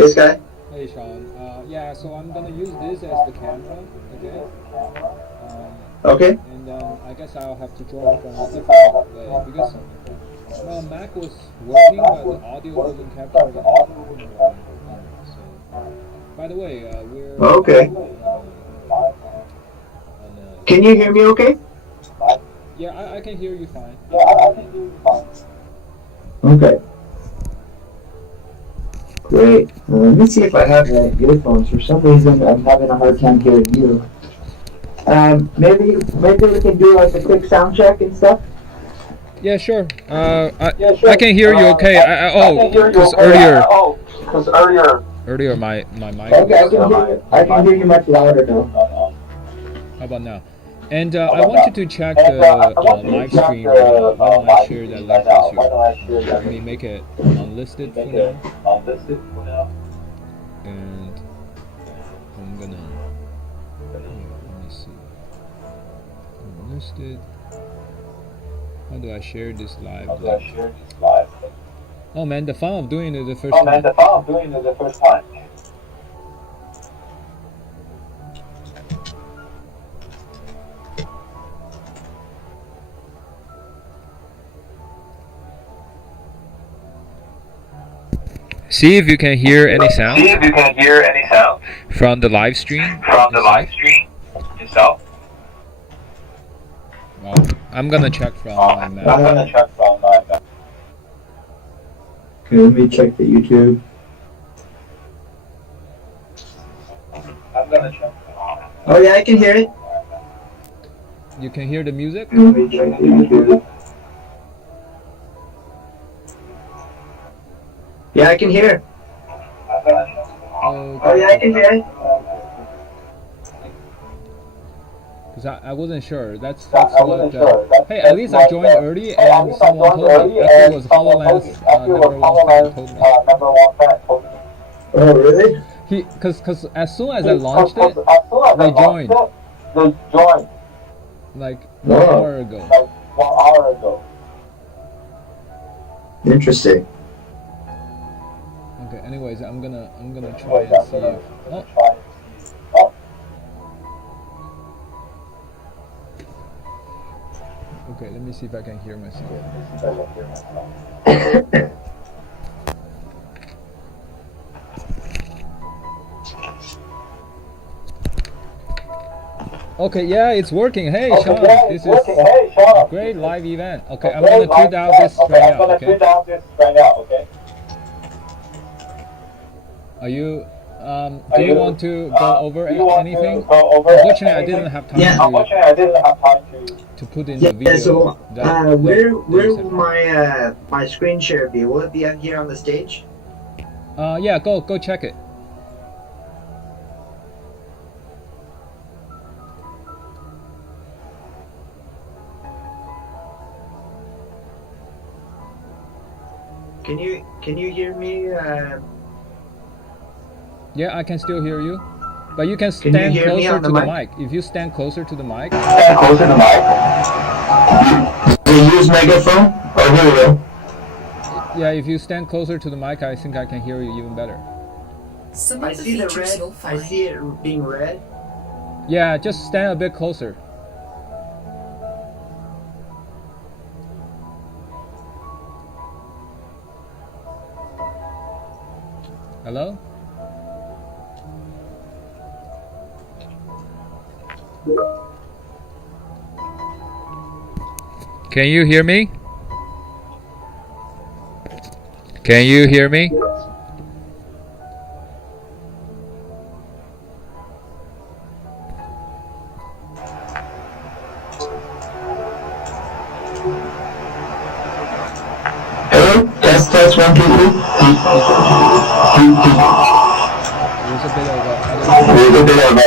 This guy? Hey Sean. Yeah, so I'm gonna use this as the camera, okay? Okay. And then I guess I'll have to draw from a different way because well, Mac was working, but the audio wasn't capturing it. So, by the way, we're Okay. Can you hear me okay? Yeah, I can hear you fine. Okay. Great. Let me see if I have the earphones. For some reason, I'm having a hard time hearing you. Maybe we can do like a quick sound check and stuff. Yeah, sure. I can hear you okay. Because earlier my mic. Okay, I can hear you much louder now. How about now? And I wanted to check the live stream. Why don't I share that link with you? Let me make it unlisted for now. And I'm gonna let me see. Unlisted. How do I share this live? Oh man, the fun of doing it the first time. See if you can hear any sound. From the live stream. Itself. Well, I'm gonna check from my Mac. Okay, let me check the YouTube. Oh yeah, I can hear it. You can hear the music? Let me check the YouTube. Yeah, I can hear. Oh yeah, I can hear it. Because I wasn't sure. That's what. Hey, at least I joined early, and someone told me. Actually, it was HoloLens number one fan told me. Oh really? Because as soon as I launched it, they joined. Like 1 hour ago. Interesting. Okay. Anyways, I'm gonna try and see if. Oh. Okay, let me see if I can hear myself. Okay, yeah, it's working. Hey, Sean, this is a great live event. Okay, I'm gonna quit out this right now. Okay. Are you? Do you want to go over anything? Unfortunately, I didn't have time to put in the video. So, where will my screen share be? Will it be up here on the stage? Yeah, go check it. Can you hear me? Yeah, I can still hear you. But you can stand closer to the mic. If you stand closer to the mic. Do you use megaphone or video? Yeah, if you stand closer to the mic, I think I can hear you even better. I see the red. I see it being red. Yeah, just stand a bit closer. Hello? Can you hear me? Can you hear me? Hello? Test 1, 2, 3. There's a bit of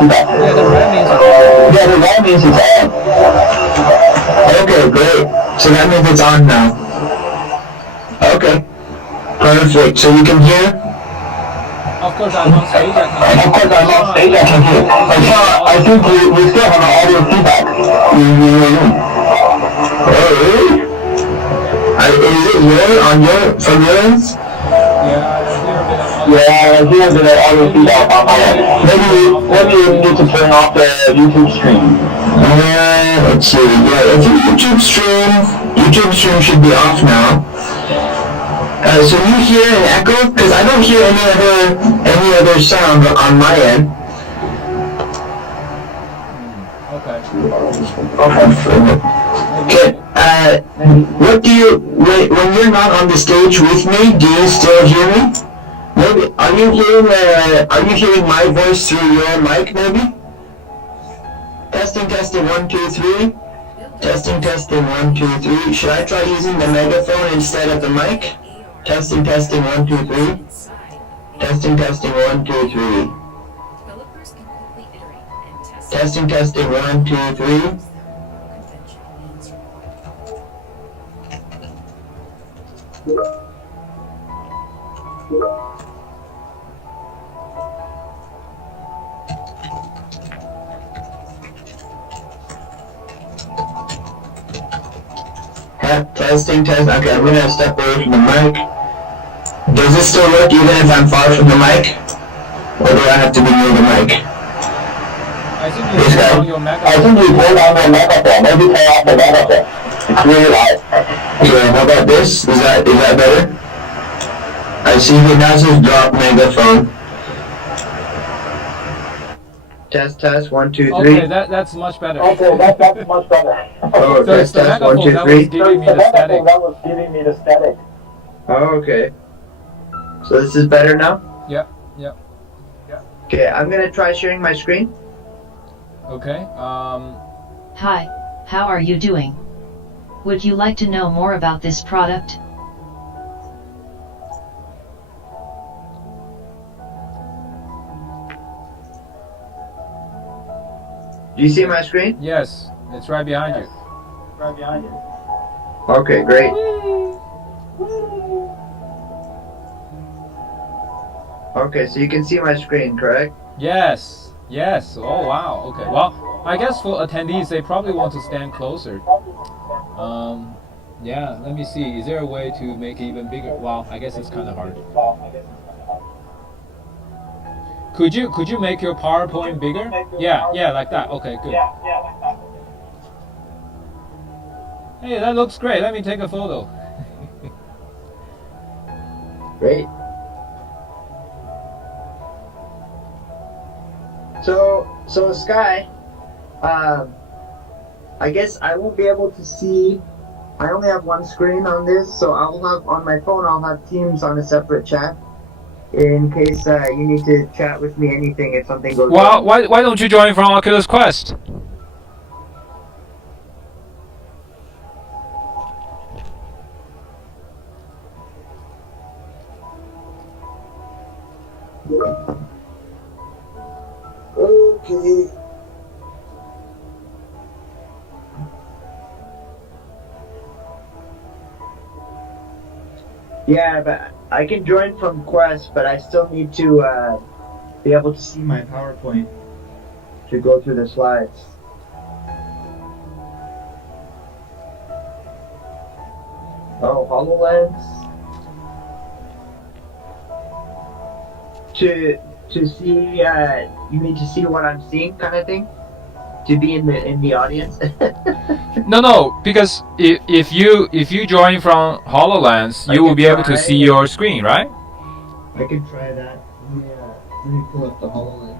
feedback. Yeah, the red means it's on. Okay, great. So that means it's on now. Okay. Perfect. So you can hear? Of course, I'm on stage. I can hear. I think we still have an audio feedback. Oh, really? Is it from your end? Yeah, I hear a bit of Yeah, he has an audio feedback on my end. Maybe you need to turn off the YouTube stream. Let's see. Yeah, if your YouTube stream should be off now. So you hear an echo? Because I don't hear any other sound on my end. Okay. Okay. What do you when you're not on the stage with me? Do you still hear me? Maybe are you hearing my voice through your mic? Maybe. Testing 1 2 3. Testing 1 2 3. Should I try using the megaphone instead of the mic? Testing 1 2 3. Testing 1 2 3. Testing 1 2 3. Testing. Okay, I'm gonna step away from the mic. Does this still work even if I'm far from the mic? Or do I have to be near the mic? I think you turned on your I think you turned on your microphone. Maybe turn off the microphone. It's really loud. Okay, how about this? Is that better? I see it now says drop megaphone. Test 1 2 3. Okay, that's much better. Okay, that's much better. Oh, So it's the test 1 2 megaphone that was 3. giving me the static. Oh, okay. So this is better now? Yeah. Okay, I'm gonna try sharing my screen. Okay. Hi, how are you doing? Would you like to know more about this product? Do you see my screen? Yes, it's right behind you. Right behind you. Okay, great. Okay, so you can see my screen, correct? Yes. Oh wow. Okay. Well, I guess for attendees, they probably want to stand closer. Yeah. Let me see. Is there a way to make it even bigger? Well, I guess it's kind of hard. Could you make your PowerPoint bigger? Yeah, like that. Okay, good. Hey, that looks great. Let me take a photo. Great. So Sky, I guess I won't be able to see. I only have one screen on this, so I'll have on my phone. I'll have Teams on a separate chat in case you need to chat with me. Anything if something goes Well, wrong. why don't you join from Oculus Quest? Okay. Yeah, but I can join from Quest, but I still need to be able to see my PowerPoint to go through the slides. Oh, HoloLens. To see, you need to see what I'm seeing, kind of thing. To be in the audience. No, because if you join from HoloLens, you will be able to see your screen, right? I can try that. Let me pull up the HoloLens.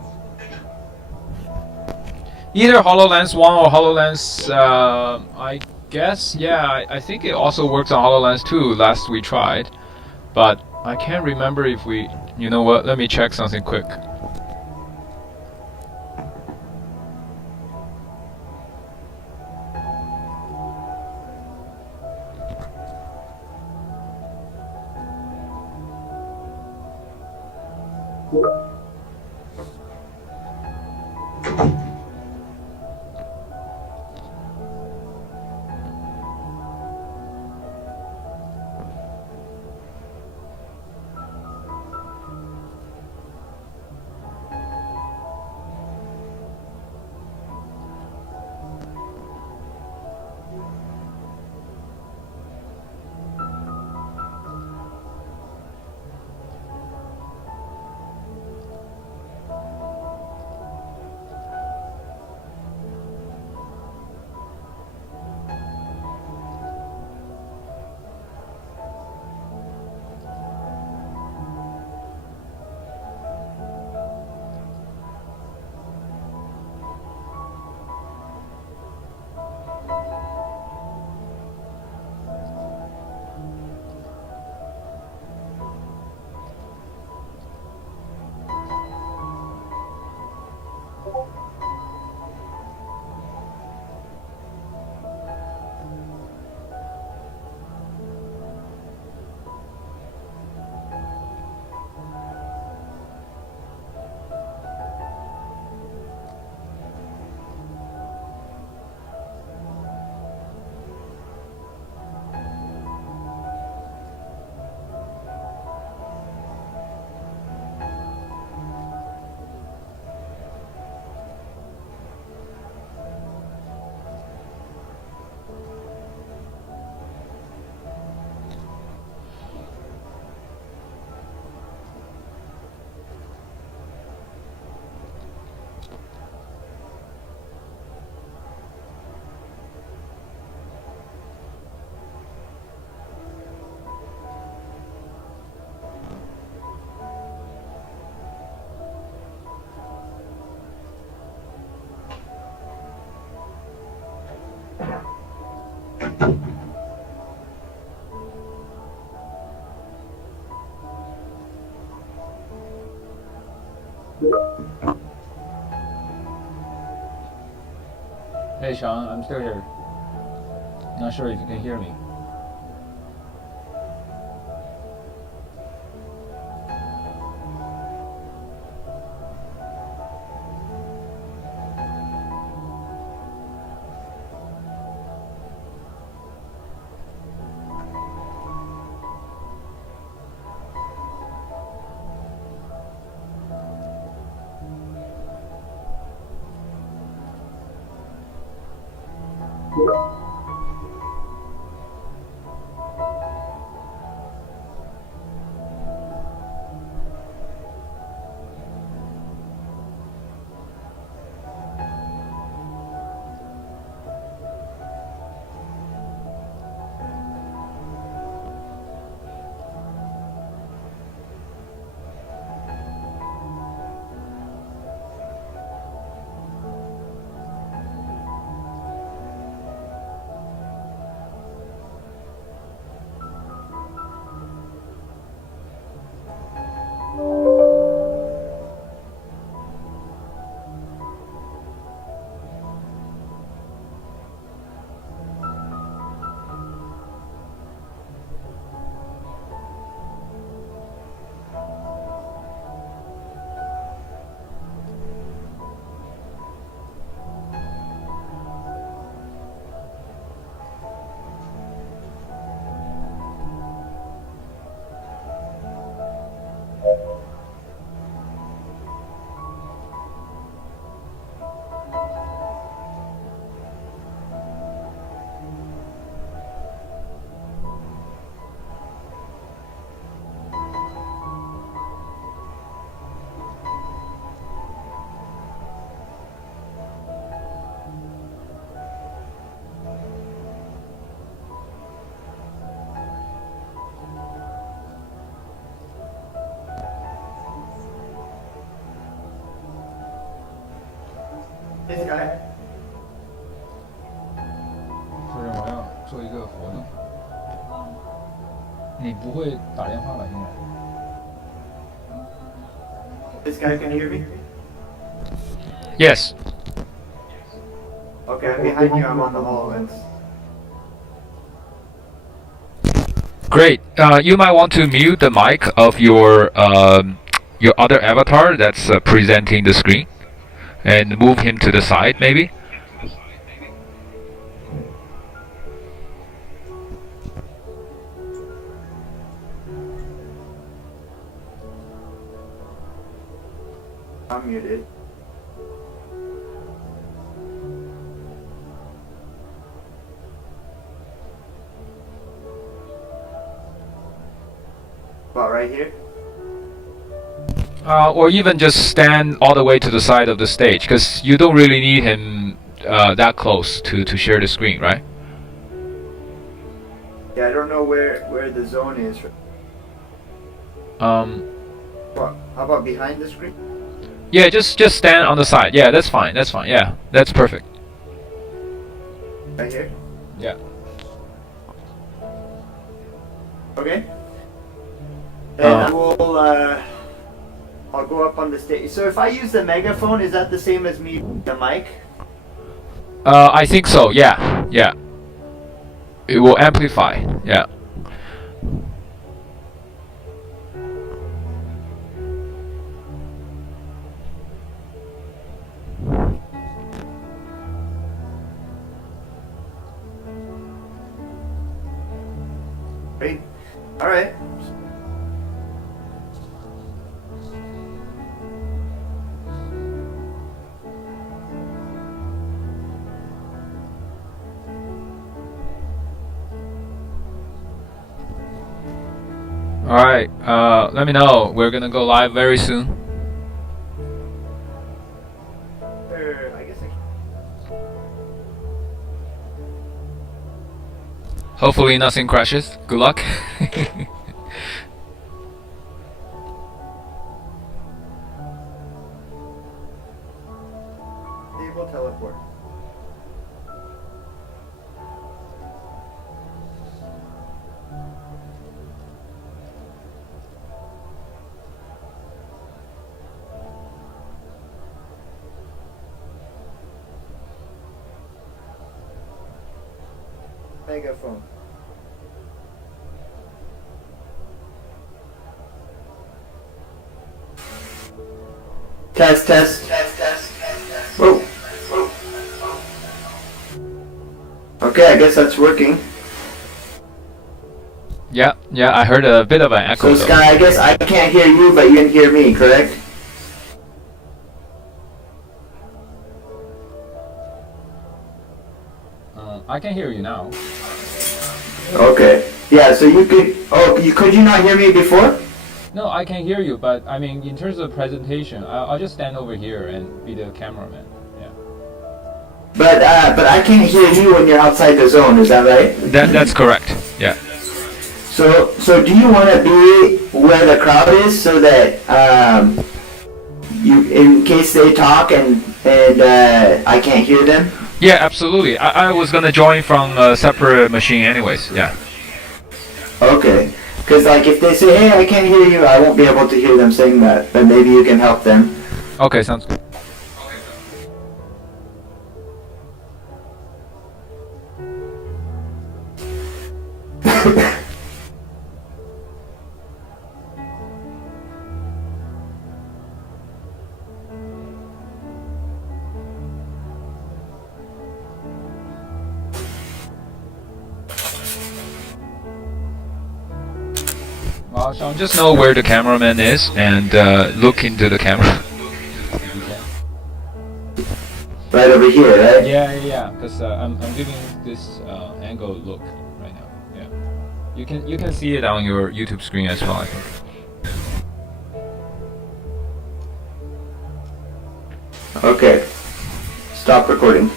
Either HoloLens 1 or HoloLens, I guess, yeah, I think it also works on HoloLens 2 last we tried. But I can't remember if we, you know what, let me check something quick. Hey Sean, I'm still here. Not sure if you can hear me. This guy. 说是我要做一个活动。你不会打电话吧？现在？ This guy can hear me? Yes. Okay, I'm behind you. I'm on the HoloLens. Great. You might want to mute the mic of your other avatar that's presenting the screen, and move him to the side, maybe. I'm muted. About right here? Or even just stand all the way to the side of the stage, because you don't really need him that close to share the screen, right? Yeah, I don't know where the zone is. What? How about behind the screen? Yeah, just stand on the side. Yeah, that's fine. That's fine. Yeah, that's perfect. Right here? Yeah. Okay. And I'll go up on the stage. So if I use the megaphone, is that the same as me the mic? I think so. Yeah, yeah. It will amplify. Yeah. Great. All right. All right. Let me know. We're gonna go live very soon. I guess Hopefully nothing crashes. Good luck. Disable teleport. megaphone. Test, test. Whoa. Okay, I guess that's working. Yeah, I heard a bit of an echo. So Sky, I guess I can't hear you, but you can hear me, correct? I can hear you now. Okay. Yeah, so you could... Oh, could you not hear me before? No, I can hear you, but I mean, in terms of presentation, I'll just stand over here and be the cameraman. Yeah. But I can't hear you when you're outside the zone, is that right? That's correct. Yeah. So do you want to be where the crowd is so that you, in case they talk and I can't hear them? Yeah, absolutely. I was gonna join from a separate machine anyways. Yeah. Okay. Because like if they say, hey, I can't hear you, I won't be able to hear them saying that. But maybe you can help them. Okay, sounds good. Well, Sean, just know where the cameraman is and look into the camera. Right over here, right? Yeah. Because I'm giving this angle look right now. Yeah. You can see it on your YouTube screen as well, I think. Okay. Stop recording.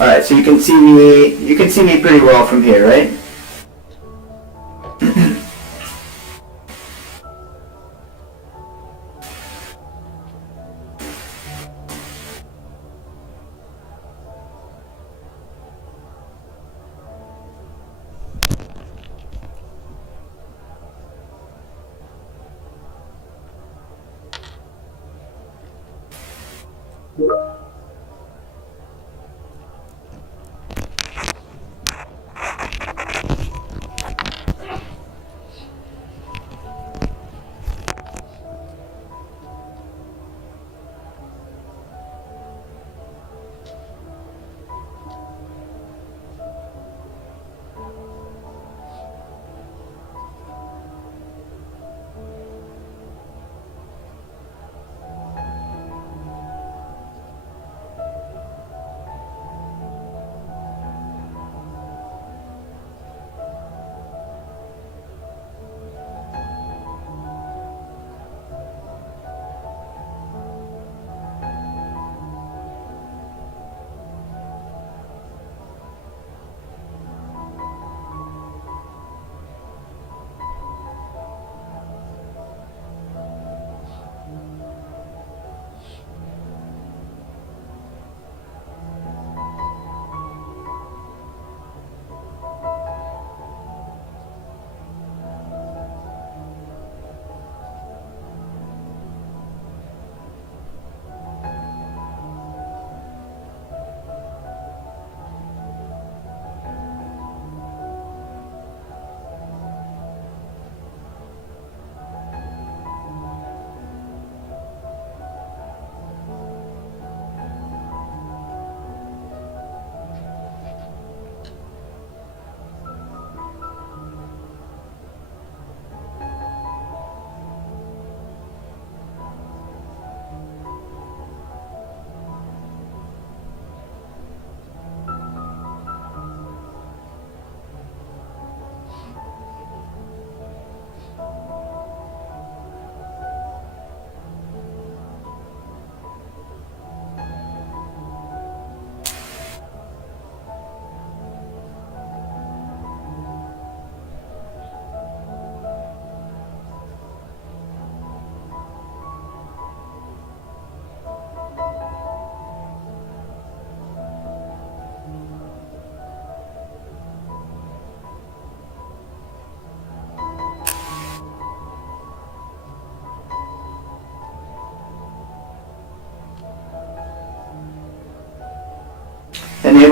Alright, so you can see me pretty well from here, right?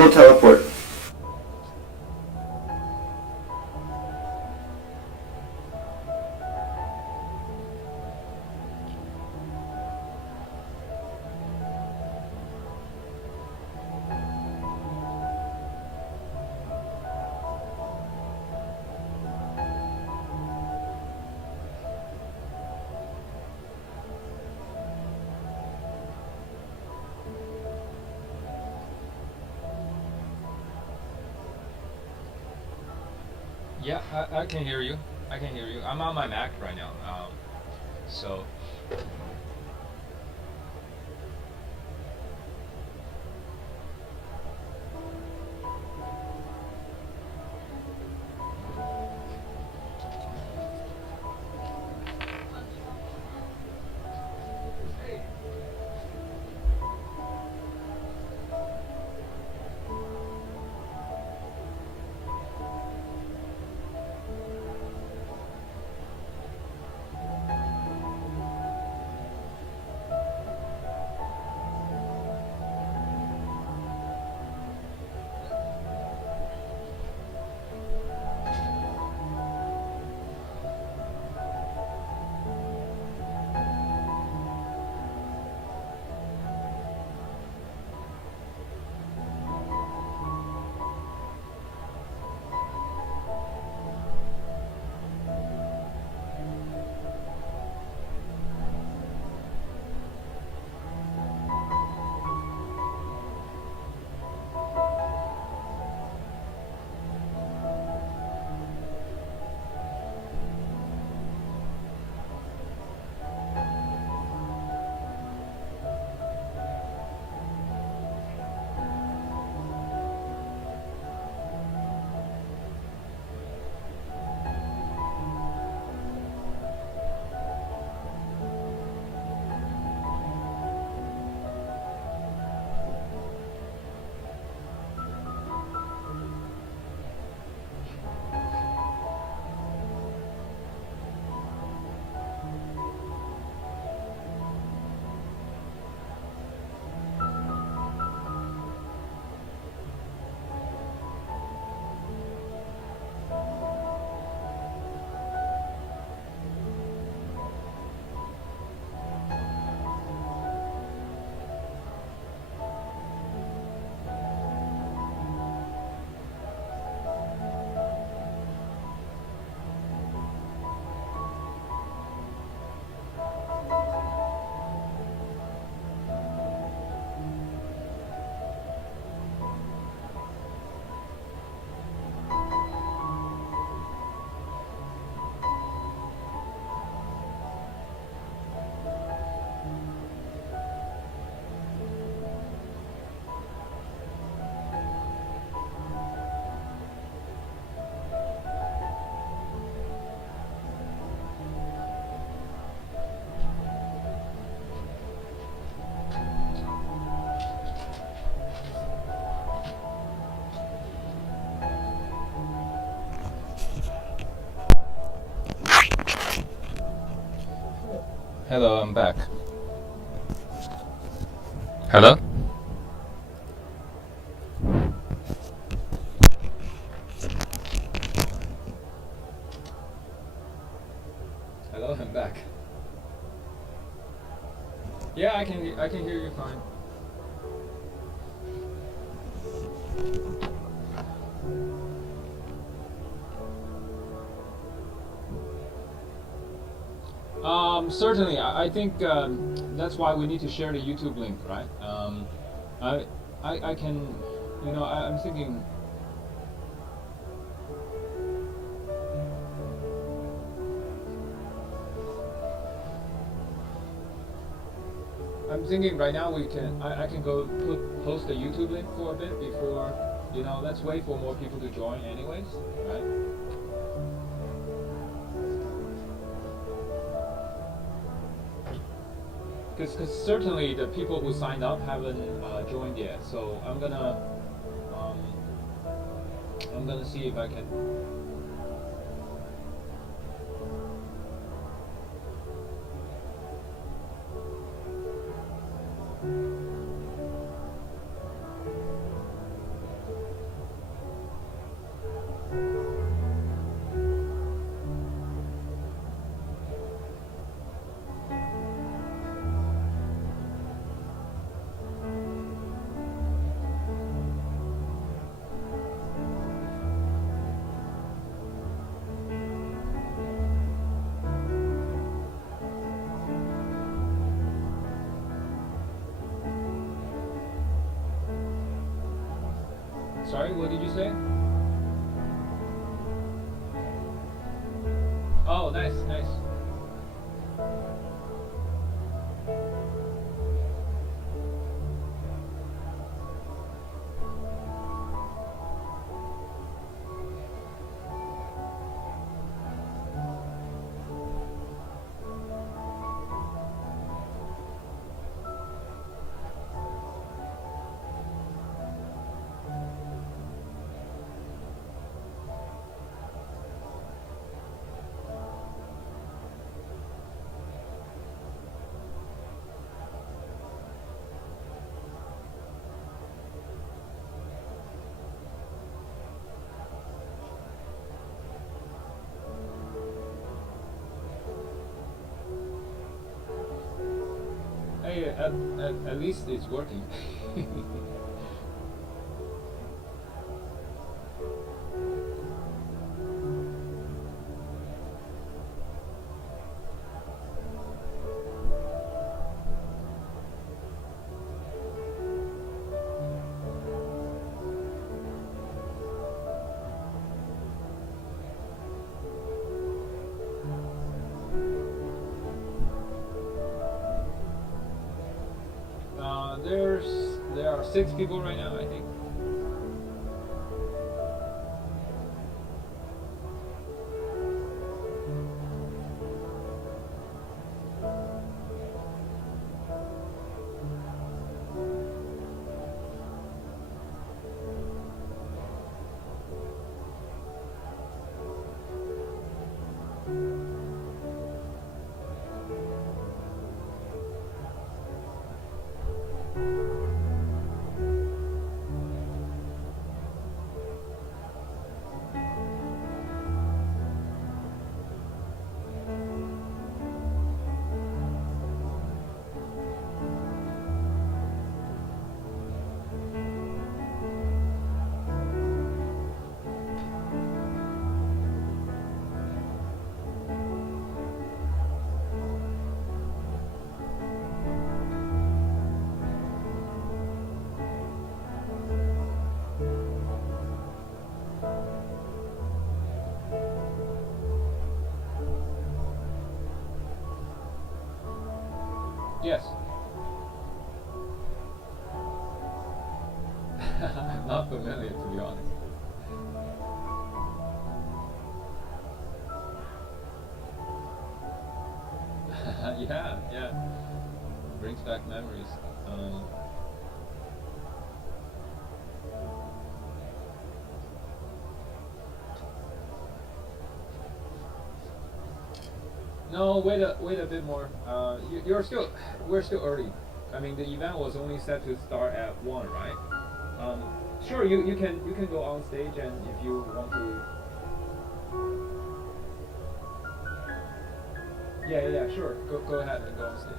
no teleport. Yeah, I can hear you. I can hear you. I'm on my Mac right now. So. Hello, I'm back. Hello? Hello, I'm back. Yeah, I can hear you fine. Certainly, I think that's why we need to share the YouTube link, right? I can, I'm thinking. I'm thinking right now I can go post the YouTube link for a bit before, let's wait for more people to join anyways, right? Because certainly the people who signed up haven't joined yet, so I'm gonna see if I can. Sorry, what did you say? Oh, nice, nice. Hey, at least it's working. There are 6 people right now, I think. Yes. I'm not familiar, to be honest. Yeah. Brings back memories. No, wait a bit more. We're still early. I mean, the event was only set to start at 1, right? Sure, you can go on stage, and if you want to. Yeah, sure. Go ahead and go on stage.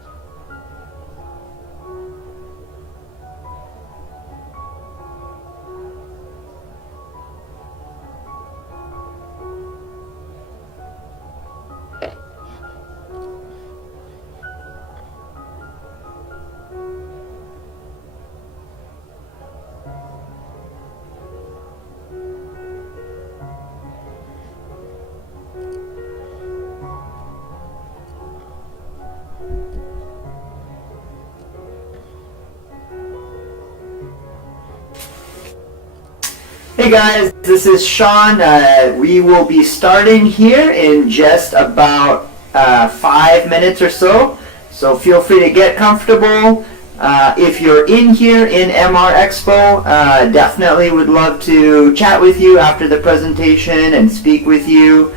Hey guys, this is Sean. We will be starting here in just about 5 minutes or so. So feel free to get comfortable. If you're in here in MR Expo, definitely would love to chat with you after the presentation and speak with you.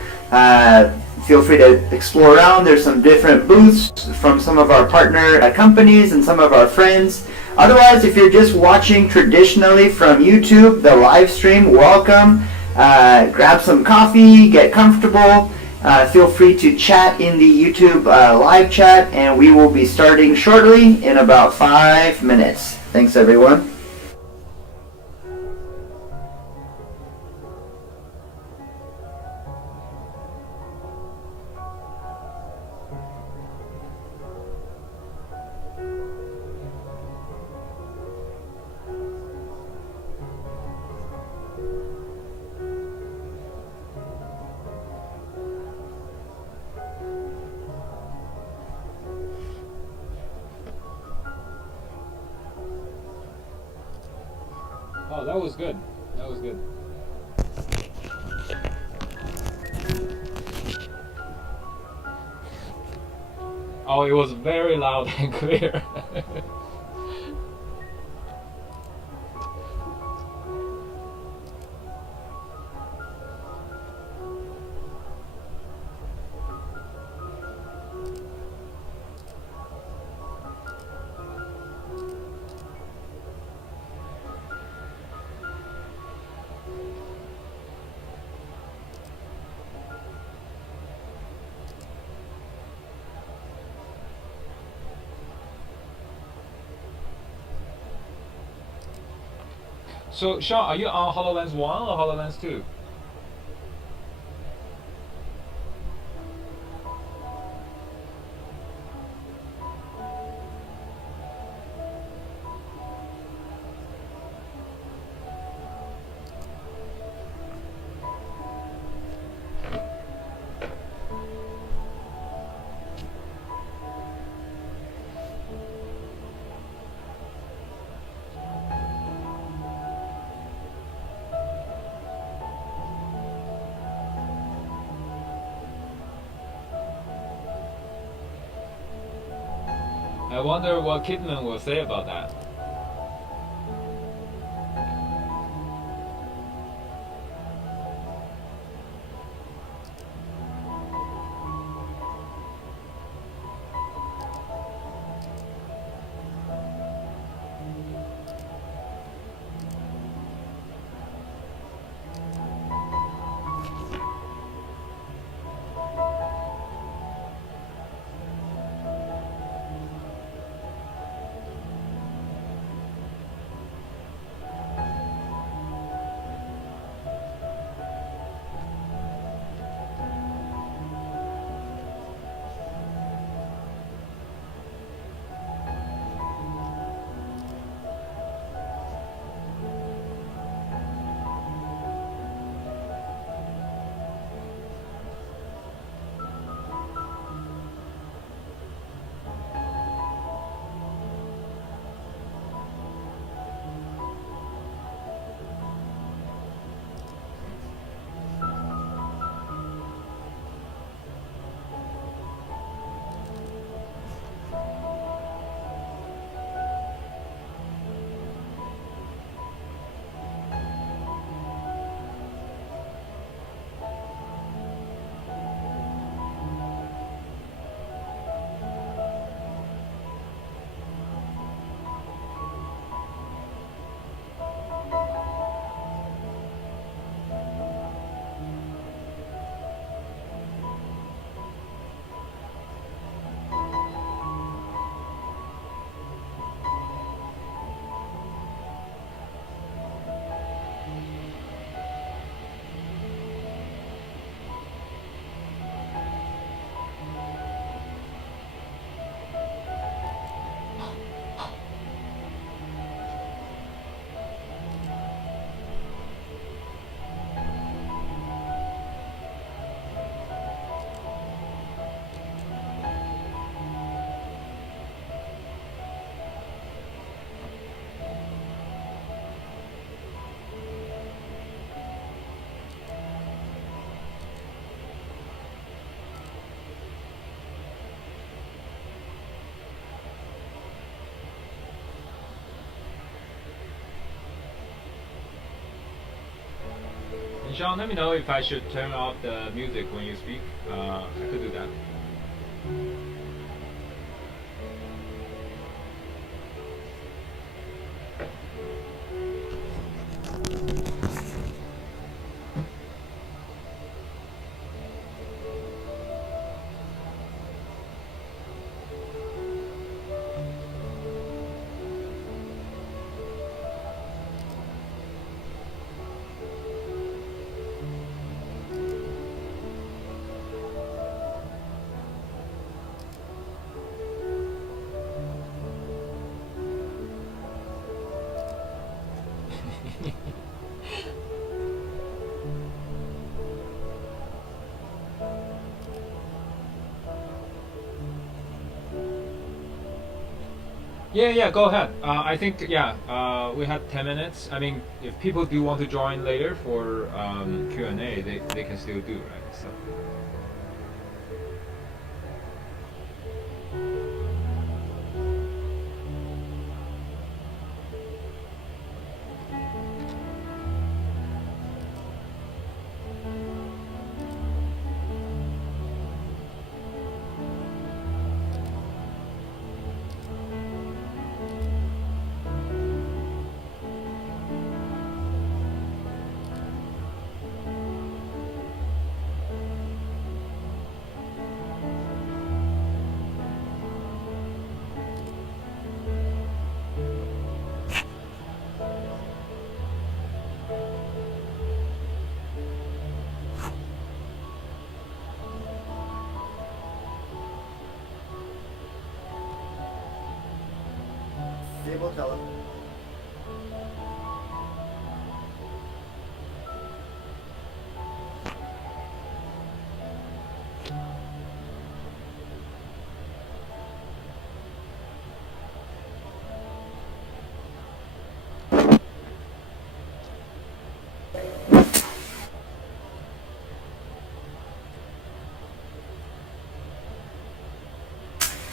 Feel free to explore around. There's some different booths from some of our partner companies and some of our friends. Otherwise, if you're just watching traditionally from YouTube, the live stream, welcome. Grab some coffee, get comfortable. Feel free to chat in the YouTube live chat, and we will be starting shortly in about 5 minutes. Thanks, everyone. Oh, that was good. That was good. Oh, it was very loud and clear. So, Sean, are you on HoloLens 1 or HoloLens 2? I wonder what Kidman will say about that. And Sean, let me know if I should turn off the music when you speak. I could do that. Yeah, go ahead. I think, we had 10 minutes. I mean, if people do want to join later for Q&A, they can still do, right? So. Disable telephone.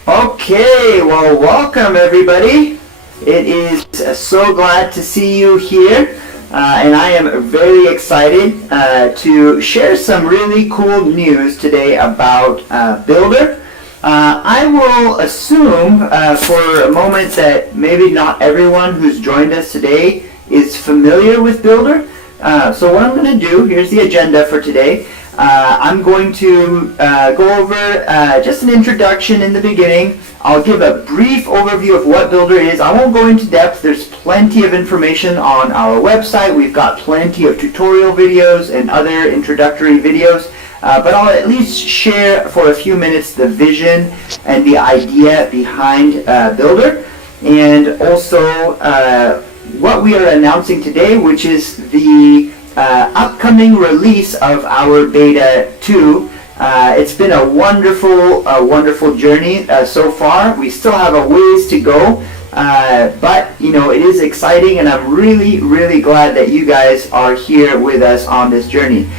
Okay, well, welcome everybody. It is so glad to see you here, and I am very excited to share some really cool news today about BYLDR. I will assume for a moment that maybe not everyone who's joined us today is familiar with BYLDR. So what I'm going to do, here's the agenda for today. I'm going to go over just an introduction in the beginning. I'll give a brief overview of what BYLDR is. I won't go into depth. There's plenty of information on our website. We've got plenty of tutorial videos and other introductory videos. But I'll at least share for a few minutes the vision and the idea behind BYLDR, and also what we are announcing today, which is the upcoming release of our Beta 2. It's been a wonderful journey so far. We still have a ways to go, but you know, it is exciting, and I'm really glad that you guys are here with us on this journey.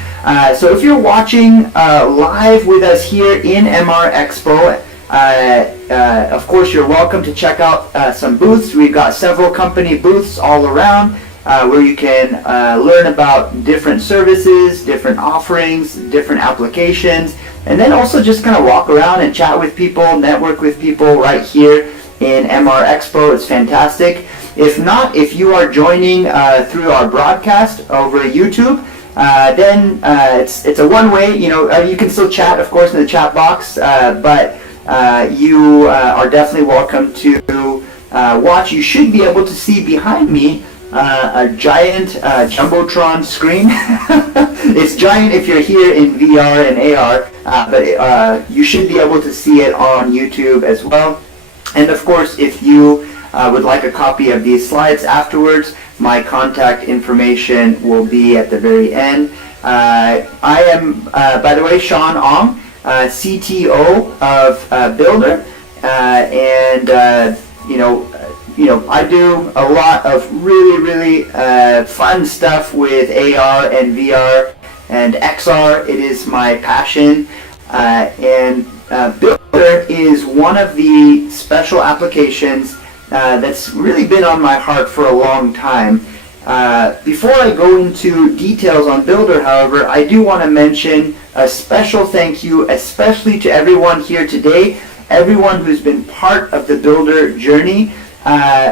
So if you're watching live with us here in MR Expo, of course you're welcome to check out some booths. We've got several company booths all around where you can learn about different services, different offerings, different applications, and then also just kind of walk around and chat with people, network with people right here in MR Expo. It's fantastic. If not, if you are joining through our broadcast over YouTube, then it's a one-way. You know, you can still chat, of course, in the chat box, but you are definitely welcome to watch. You should be able to see behind me a giant jumbotron screen. It's giant if you're here in VR and AR, but you should be able to see it on YouTube as well. And of course, if you would like a copy of these slides afterwards, my contact information will be at the very end. I am, by the way, Sean Ong, CTO of BYLDR, and you know, I do a lot of really fun stuff with AR and VR and XR. It is my passion, and BYLDR is one of the special applications that's really been on my heart for a long time. Before I go into details on BYLDR, however, I do want to mention a special thank you, especially to everyone here today, everyone who's been part of the BYLDR journey.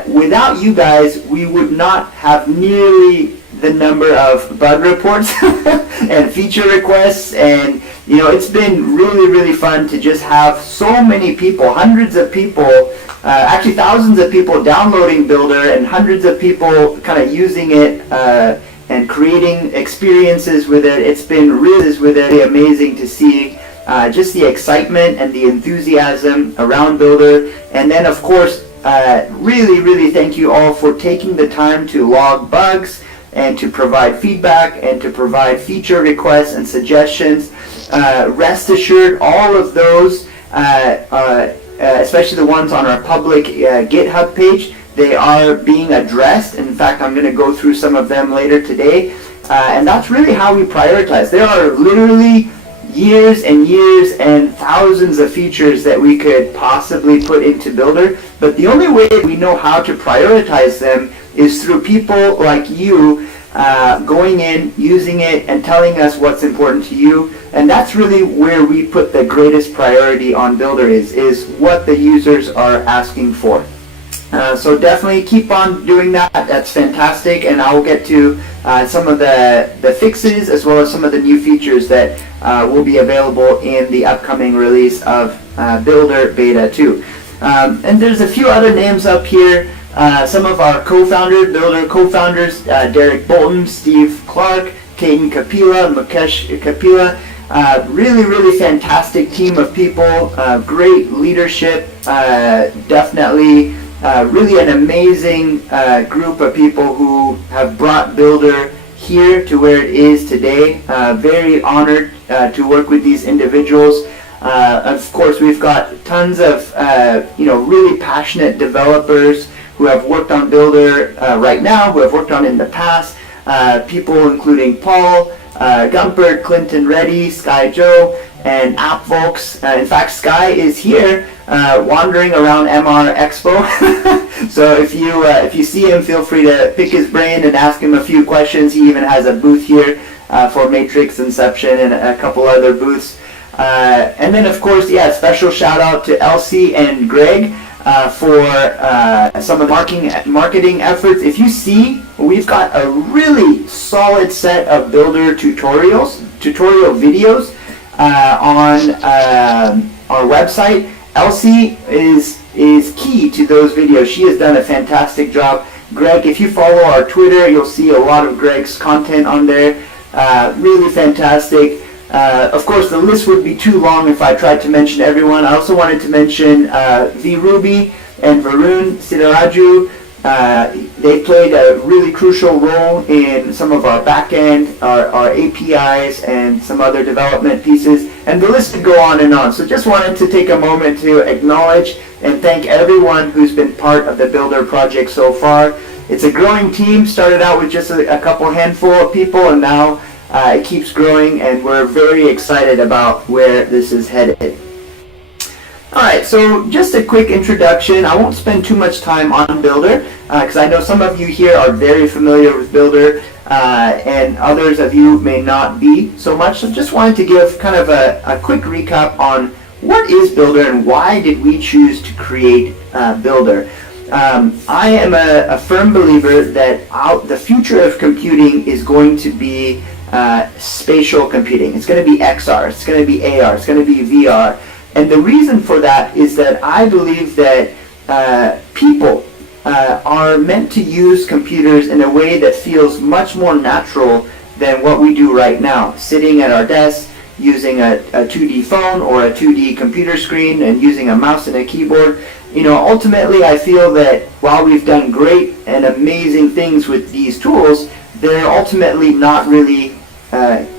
Without you guys, we would not have nearly the number of bug reports and feature requests, and you know, it's been really fun to just have so many people, hundreds of people, actually thousands of people downloading BYLDR, and hundreds of people kind of using it and creating experiences with it. It's been really amazing to see just the excitement and the enthusiasm around BYLDR. And then of course, really thank you all for taking the time to log bugs and to provide feedback and to provide feature requests and suggestions. Rest assured, all of those, especially the ones on our public GitHub page, they are being addressed. In fact, I'm going to go through some of them later today. And that's really how we prioritize. There are literally years and years and thousands of features that we could possibly put into Builder, but the only way we know how to prioritize them is through people like you going in, using it, and telling us what's important to you. And that's really where we put the greatest priority on Builder is what the users are asking for. So definitely keep on doing that. That's fantastic, and I will get to some of the fixes as well as some of the new features that will be available in the upcoming release of Builder Beta 2. And there's a few other names up here. Some of our co-founders, Builder co-founders, Derek Bolton, Steve Clark, Caden Kapila, Mukesh Kapila. Really, really fantastic team of people, great leadership, definitely really an amazing group of people who have brought Builder here to where it is today. Very honored to work with these individuals. Of course, we've got tons of really passionate developers who have worked on Builder right now, who have worked on it in the past. People including Paul, Gumpert, Clinton Reddy, Sky Joe, and AppVolks. In fact, Sky is here wandering around MR Expo. So if you see him, feel free to pick his brain and ask him a few questions. He even has a booth here for Matrix, Inception, and a couple other booths. And then, of course, special shout out to Elsie and Greg for some of the marketing efforts. If you see, we've got a really solid set of Builder tutorial videos on our website. Elsie is key to those videos. She has done a fantastic job. Greg, if you follow our Twitter, you'll see a lot of Greg's content on there. Really fantastic. Of course, the list would be too long if I tried to mention everyone. I also wanted to mention VRuby and Varun Sidaraju. They played a really crucial role in some of our backend, our APIs, and some other development pieces, and the list could go on and on. So just wanted to take a moment to acknowledge and thank everyone who's been part of the Builder project so far. It's a growing team, started out with just a couple handful of people, and now it keeps growing, and we're very excited about where this is headed. Alright, so just a quick introduction. I won't spend too much time on Builder, because I know some of you here are very familiar with Builder, and others of you may not be so much. So just wanted to give kind of a quick recap on what is Builder and why did we choose to create Builder. I am a firm believer that the future of computing is going to be spatial computing. It's going to be XR, it's going to be AR, it's going to be VR. And the reason for that is that I believe that people are meant to use computers in a way that feels much more natural than what we do right now. Sitting at our desk, using a 2D phone or a 2D computer screen and using a mouse and a keyboard. Ultimately I feel that while we've done great and amazing things with these tools, they're ultimately not really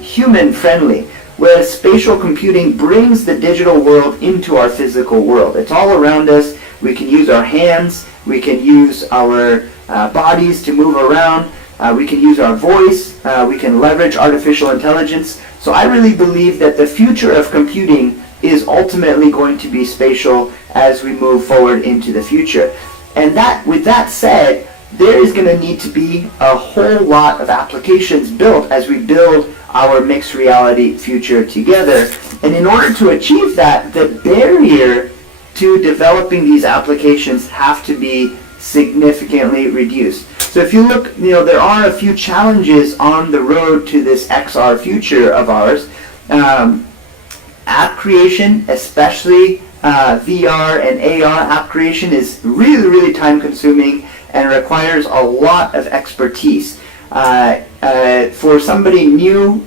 human friendly. Whereas spatial computing brings the digital world into our physical world. It's all around us. We can use our hands, we can use our bodies to move around, we can use our voice, we can leverage artificial intelligence. So I really believe that the future of computing is ultimately going to be spatial as we move forward into the future. And with that said, there is going to need to be a whole lot of applications built as we build our mixed reality future together. And in order to achieve that, the barrier to developing these applications have to be significantly reduced. So if you look, there are a few challenges on the road to this XR future of ours. App creation, especially VR and AR app creation, is really, really time consuming and requires a lot of expertise. For somebody new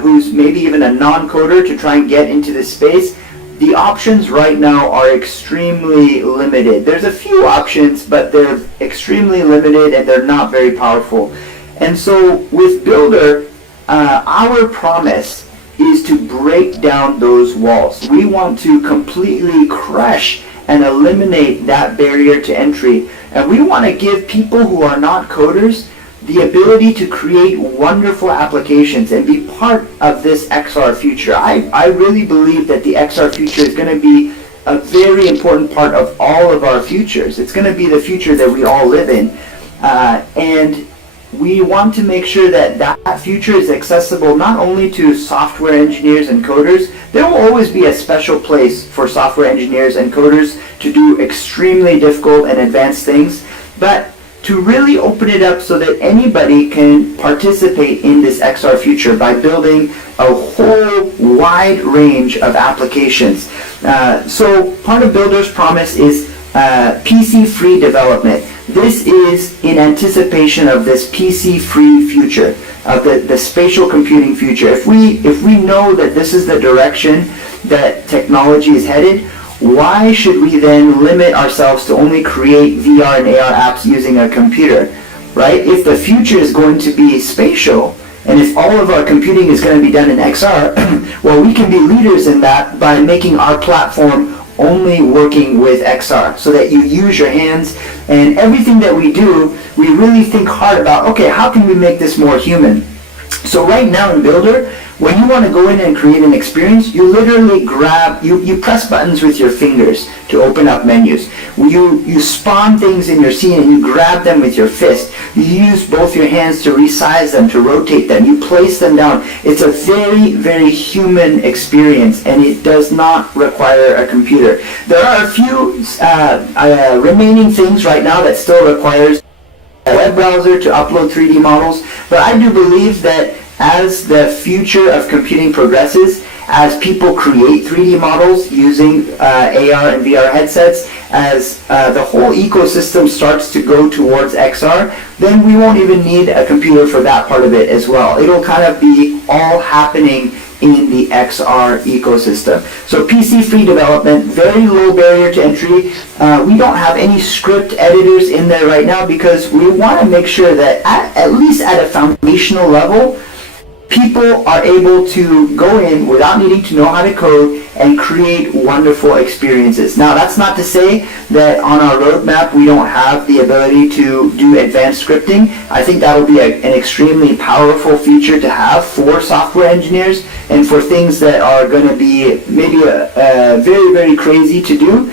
who's maybe even a non-coder to try and get into this space, the options right now are extremely limited. There's a few options, but they're extremely limited and they're not very powerful. And so with Builder, our promise is to break down those walls. We want to completely crush and eliminate that barrier to entry. And we want to give people who are not coders the ability to create wonderful applications and be part of this XR future. I really believe that the XR future is going to be a very important part of all of our futures. It's going to be the future that we all live in. And we want to make sure that that future is accessible not only to software engineers and coders. There will always be a special place for software engineers and coders to do extremely difficult and advanced things, but to really open it up so that anybody can participate in this XR future by building a whole wide range of applications. So part of BYLDR's promise is PC-free development. This is in anticipation of this PC-free future, of the spatial computing future. If we know that this is the direction that technology is headed, why should we then limit ourselves to only create VR and AR apps using a computer, right? If the future is going to be spatial, and if all of our computing is going to be done in XR, well, we can be leaders in that by making our platform only working with XR, so that you use your hands, and everything that we do, we really think hard about, okay, how can we make this more human? So right now in BYLDR, when you want to go in and create an experience, you literally grab, you press buttons with your fingers to open up menus. You spawn things in your scene and you grab them with your fist. You use both your hands to resize them, to rotate them. You place them down. It's a very, very human experience, and it does not require a computer. There are a few remaining things right now that still requires a web browser to upload 3D models, but I do believe that as the future of computing progresses, as people create 3D models using AR and VR headsets, as the whole ecosystem starts to go towards XR, then we won't even need a computer for that part of it as well. It'll kind of be all happening in the XR ecosystem. So PC-free development, very low barrier to entry. We don't have any script editors in there right now because we want to make sure that at least at a foundational level, people are able to go in without needing to know how to code and create wonderful experiences. Now, that's not to say that on our roadmap we don't have the ability to do advanced scripting. I think that'll be an extremely powerful feature to have for software engineers and for things that are going to be maybe very, very crazy to do.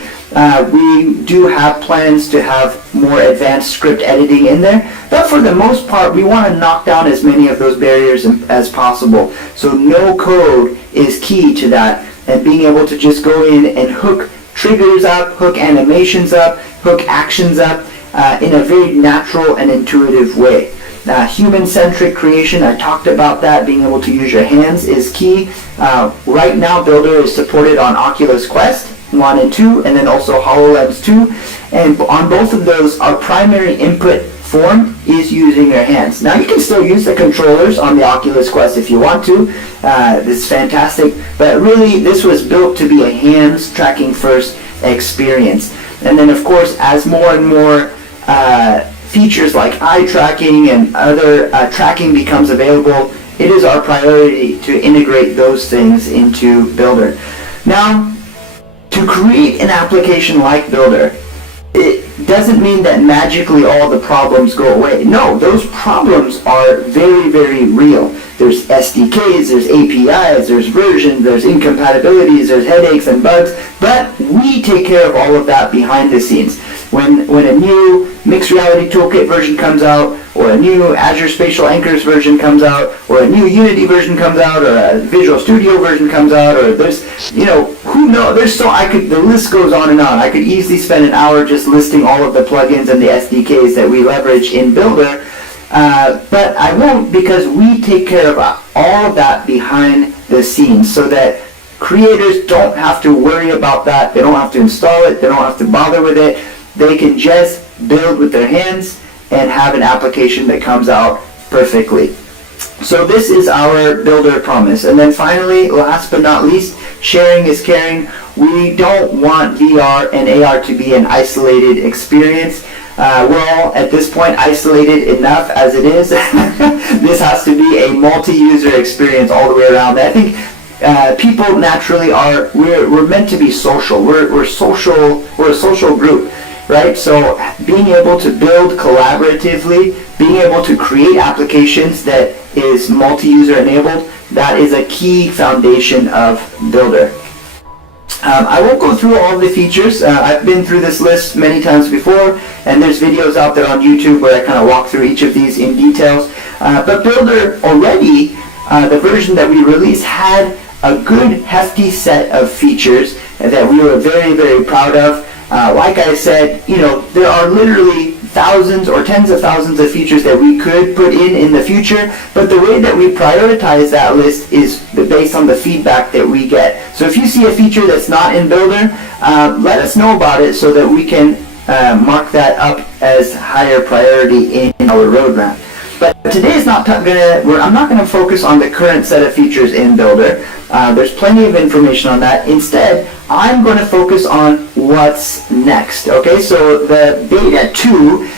We do have plans to have more advanced script editing in there, but for the most part we want to knock down as many of those barriers as possible. So no code is key to that, and being able to just go in and hook triggers up, hook animations up, hook actions up in a very natural and intuitive way. Human-centric creation, I talked about that. Being able to use your hands is key. Right now BYLDR is supported on Oculus Quest 1 and 2, and then also HoloLens 2, and on both of those our primary input form is using your hands. Now you can still use the controllers on the Oculus Quest if you want to. This is fantastic, but really this was built to be a hands tracking first experience. And then of course, as more and more features like eye tracking and other tracking becomes available, it is our priority to integrate those things into BYLDR. Now, to create an application like BYLDR, it doesn't mean that magically all the problems go away. No, those problems are very, very real. There's SDKs, there's APIs, there's versions, there's incompatibilities, there's headaches and bugs, but we take care of all of that behind the scenes. When a new Mixed Reality Toolkit version comes out, or a new Azure Spatial Anchors version comes out, or a new Unity version comes out, or a Visual Studio version comes out, or there's, who knows, the list goes on and on. I could easily spend an hour just listing all of the plugins and the SDKs that we leverage in BYLDR, but I won't, because we take care of all of that behind the scenes so that creators don't have to worry about that. They don't have to install it. They don't have to bother with it. They can just build with their hands and have an application that comes out perfectly. So this is our BYLDR promise. And then finally, last but not least, sharing is caring. We don't want VR and AR to be an isolated experience. We're all, at this point, isolated enough as it is. This has to be a multi-user experience all the way around. I think people naturally are, we're meant to be social. We're social. We're a social group, right? So being able to build collaboratively, being able to create applications that is multi-user enabled, that is a key foundation of Builder. I won't go through all the features. I've been through this list many times before, and there's videos out there on YouTube where I kind of walk through each of these in details. But Builder already, the version that we released, had a good hefty set of features that we were very, very proud of. Like I said, you know, there are literally thousands or tens of thousands of features that we could put in the future, but the way that we prioritize that list is based on the feedback that we get. So if you see a feature that's not in Builder, let us know about it so that we can mark that up as higher priority in our roadmap. But today is not I'm not going to focus on the current set of features in Builder. There's plenty of information on that. Instead, I'm going to focus on what's next. Okay, so the beta 2,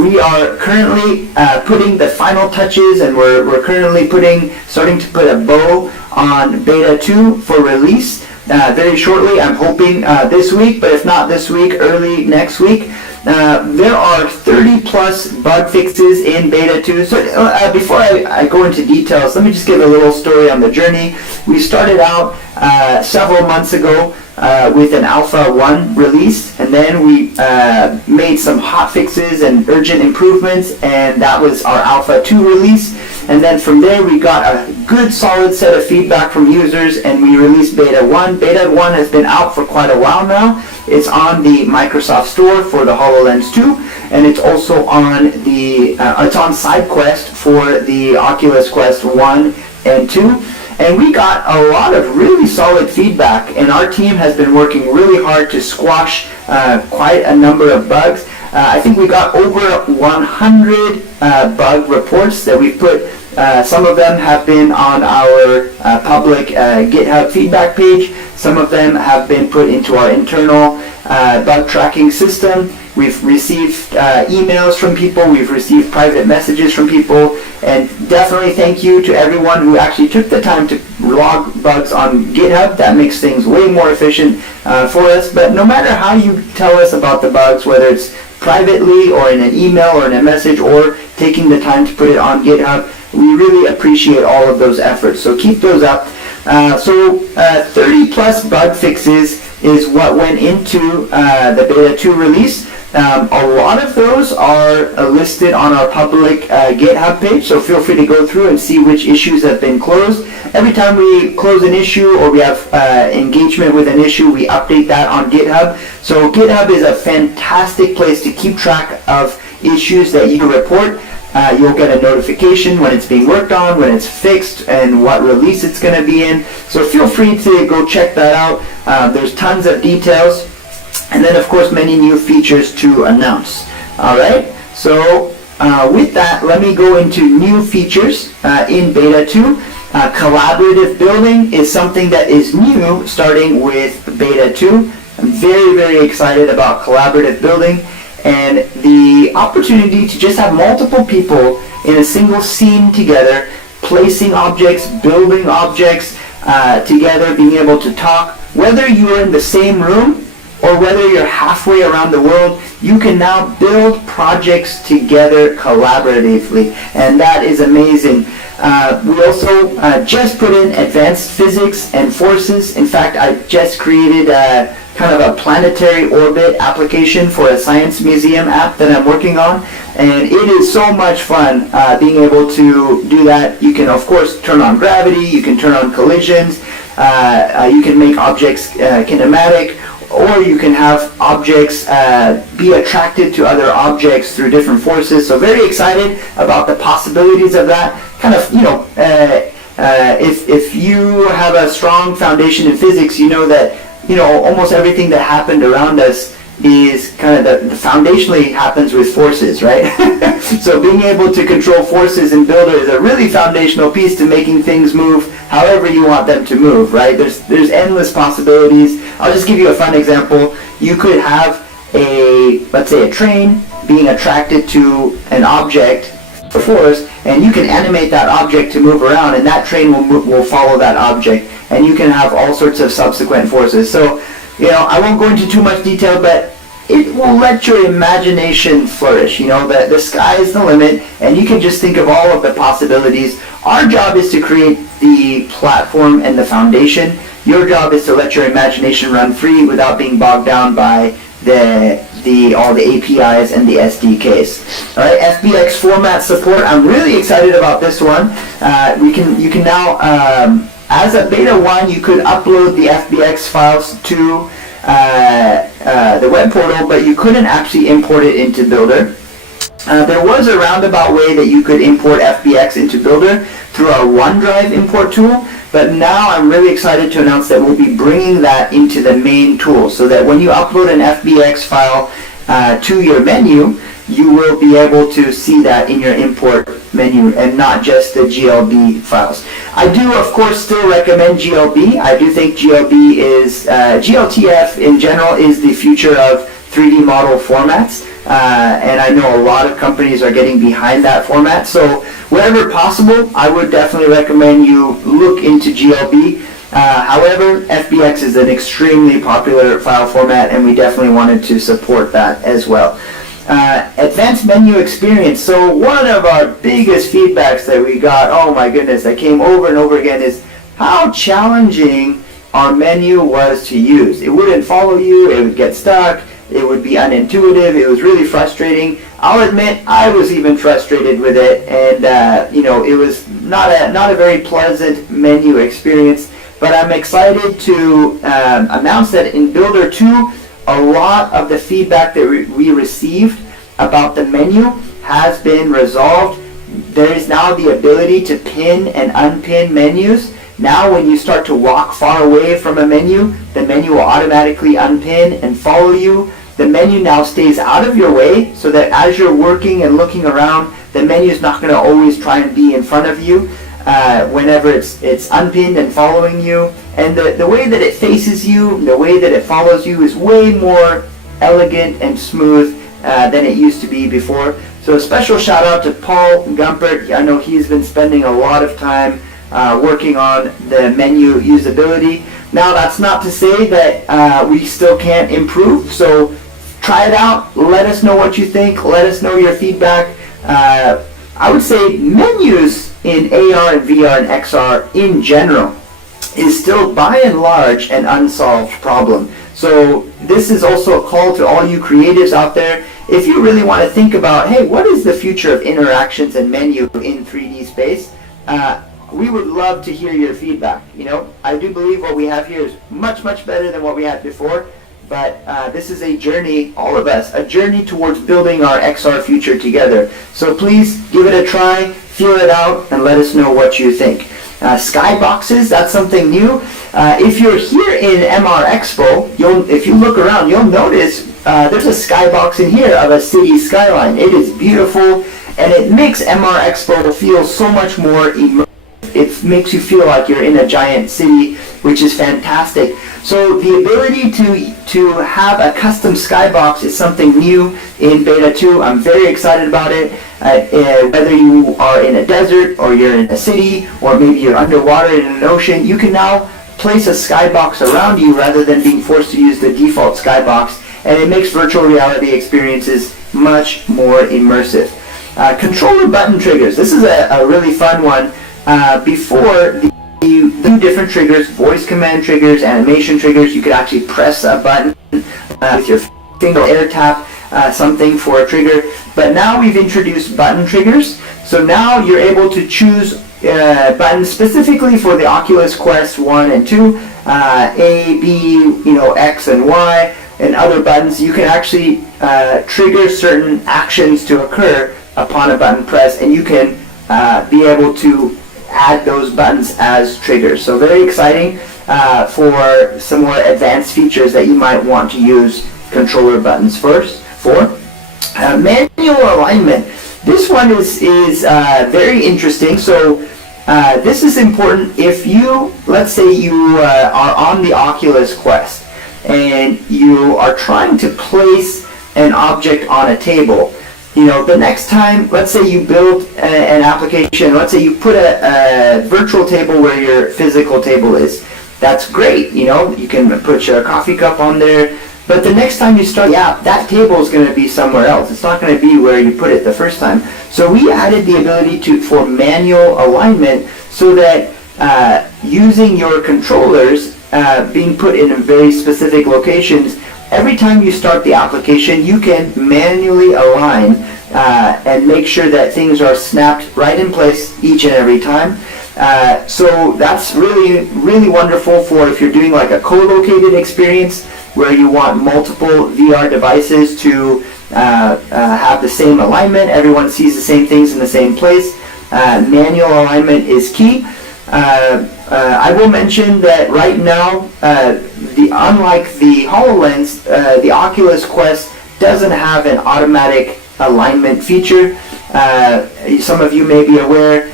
we are currently putting the final touches, and we're currently starting to put a bow on beta 2 for release very shortly. I'm hoping this week, but if not this week, early next week. There are 30 plus bug fixes in beta 2. So before I go into details, let me just give a little story on the journey. We started out several months ago with an Alpha 1 release, and then we made some hot fixes and urgent improvements, and that was our Alpha 2 release. And then from there we got a good solid set of feedback from users, and we released beta 1. Beta 1 has been out for quite a while now. It's on the Microsoft Store for the HoloLens 2, and it's also on it's on SideQuest for the Oculus Quest 1 and 2. And we got a lot of really solid feedback, and our team has been working really hard to squash quite a number of bugs. I think we got over 100 bug reports that we've put. Some of them have been on our public GitHub feedback page. Some of them have been put into our internal bug tracking system. We've received emails from people, we've received private messages from people, and definitely thank you to everyone who actually took the time to log bugs on GitHub. That makes things way more efficient for us. But no matter how you tell us about the bugs, whether it's privately or in an email or in a message or taking the time to put it on GitHub, we really appreciate all of those efforts. So keep those up. 30 plus bug fixes is what went into the beta 2 release. A lot of those are listed on our public GitHub page, so feel free to go through and see which issues have been closed. Every time we close an issue or we have engagement with an issue, we update that on GitHub. So GitHub is a fantastic place to keep track of issues that you report. You'll get a notification when it's being worked on, when it's fixed, and what release it's going to be in. So feel free to go check that out. There's tons of details. And then, of course, many new features to announce. All right, so with that, let me go into new features in beta 2. Collaborative building is something that is new starting with beta 2. I'm very, very excited about collaborative building and the opportunity to just have multiple people in a single scene together, placing objects, building objects together, being able to talk. Whether you are in the same room or whether you're halfway around the world, you can now build projects together collaboratively, and that is amazing. We also just put in advanced physics and forces. In fact, I just created kind of a planetary orbit application for a science museum app that I'm working on, and it is so much fun being able to do that. You can, of course, turn on gravity, you can turn on collisions, you can make objects kinematic, or you can have objects be attracted to other objects through different forces. So very excited about the possibilities of that. Kind of, you know, if you have a strong foundation in physics, you know that, you know, almost everything that happened around us is kind of the foundationally happens with forces, right? So being able to control forces in Builder is a really foundational piece to making things move however you want them to move, right? There's endless possibilities. I'll just give you a fun example. You could have let's say a train being attracted to an object force, and you can animate that object to move around, and that train will follow that object, and you can have all sorts of subsequent forces. So, I won't go into too much detail, but it will let your imagination flourish. The sky is the limit, and you can just think of all of the possibilities. Our job is to create the platform and the foundation. Your job is to let your imagination run free without being bogged down by all the APIs and the SDKs. All right, FBX format support. I'm really excited about this one. You can now, as a beta 1, you could upload the FBX files to the web portal, but you couldn't actually import it into Builder. There was a roundabout way that you could import FBX into Builder through our OneDrive import tool, but now I'm really excited to announce that we'll be bringing that into the main tool, so that when you upload an FBX file to your menu, you will be able to see that in your import menu and not just the GLB files. I do, of course, still recommend GLB. I do think GLB is, GLTF in general is the future of 3D model formats. And I know a lot of companies are getting behind that format. So wherever possible, I would definitely recommend you look into GLB. However, FBX is an extremely popular file format, and we definitely wanted to support that as well. Advanced menu experience. So one of our biggest feedbacks that we got, oh my goodness, that came over and over again, is how challenging our menu was to use. It wouldn't follow you, it would get stuck, it would be unintuitive, it was really frustrating. I'll admit, I was even frustrated with it, and it was not a very pleasant menu experience, but I'm excited to announce that in Builder 2, a lot of the feedback that we received about the menu has been resolved. There is now the ability to pin and unpin menus. Now when you start to walk far away from a menu, the menu will automatically unpin and follow you. The menu now stays out of your way, so that as you're working and looking around, the menu is not going to always try and be in front of you whenever it's unpinned and following you. And the way that it faces you, the way that it follows you, is way more elegant and smooth than it used to be before. So a special shout out to Paul Gumpert. I know he's been spending a lot of time working on the menu usability. Now that's not to say that we still can't improve, so try it out, let us know what you think, let us know your feedback. I would say menus in AR and VR and XR in general is still by and large an unsolved problem. So this is also a call to all you creatives out there. If you really want to think about, hey, what is the future of interactions and menu in 3D space? We would love to hear your feedback. I do believe what we have here is much, much better than what we had before, but this is a journey, all of us, a journey towards building our XR future together. So please give it a try, feel it out, and let us know what you think. Skyboxes, that's something new. If you're here in MR Expo, if you look around, you'll notice there's a skybox in here of a city skyline. It is beautiful, and it makes MR Expo feel so much more immersive. It makes you feel like you're in a giant city, which is fantastic. So the ability to have a custom skybox is something new in Beta 2. I'm very excited about it. Whether you are in a desert, or you're in a city, or maybe you're underwater in an ocean, you can now place a skybox around you rather than being forced to use the default skybox, and it makes virtual reality experiences much more immersive. Controller button triggers. This is a really fun one. Before, the different triggers, voice command triggers, animation triggers, you could actually press a button with your finger, air tap something for a trigger. But now we've introduced button triggers. So now you're able to choose buttons specifically for the Oculus Quest 1 and 2, A, B, X and Y, and other buttons. You can actually trigger certain actions to occur upon a button press, and you can be able to add those buttons as triggers. So very exciting for some more advanced features that you might want to use controller buttons for. Manual alignment. This one is very interesting. So this is important if you, let's say you are on the Oculus Quest and you are trying to place an object on a table. the next time, let's say you build an application, let's say you put a virtual table where your physical table is. That's great, you can put your coffee cup on there, but the next time you start the app, that table is going to be somewhere else. It's not going to be where you put it the first time. So we added the ability for manual alignment so that using your controllers being put in very specific locations, every time you start the application, you can manually align and make sure that things are snapped right in place each and every time. So that's really, really wonderful for if you're doing like a co-located experience where you want multiple VR devices to have the same alignment, everyone sees the same things in the same place. Manual alignment is key. I will mention that right now, unlike the HoloLens, the Oculus Quest doesn't have an automatic alignment feature. Some of you may be aware,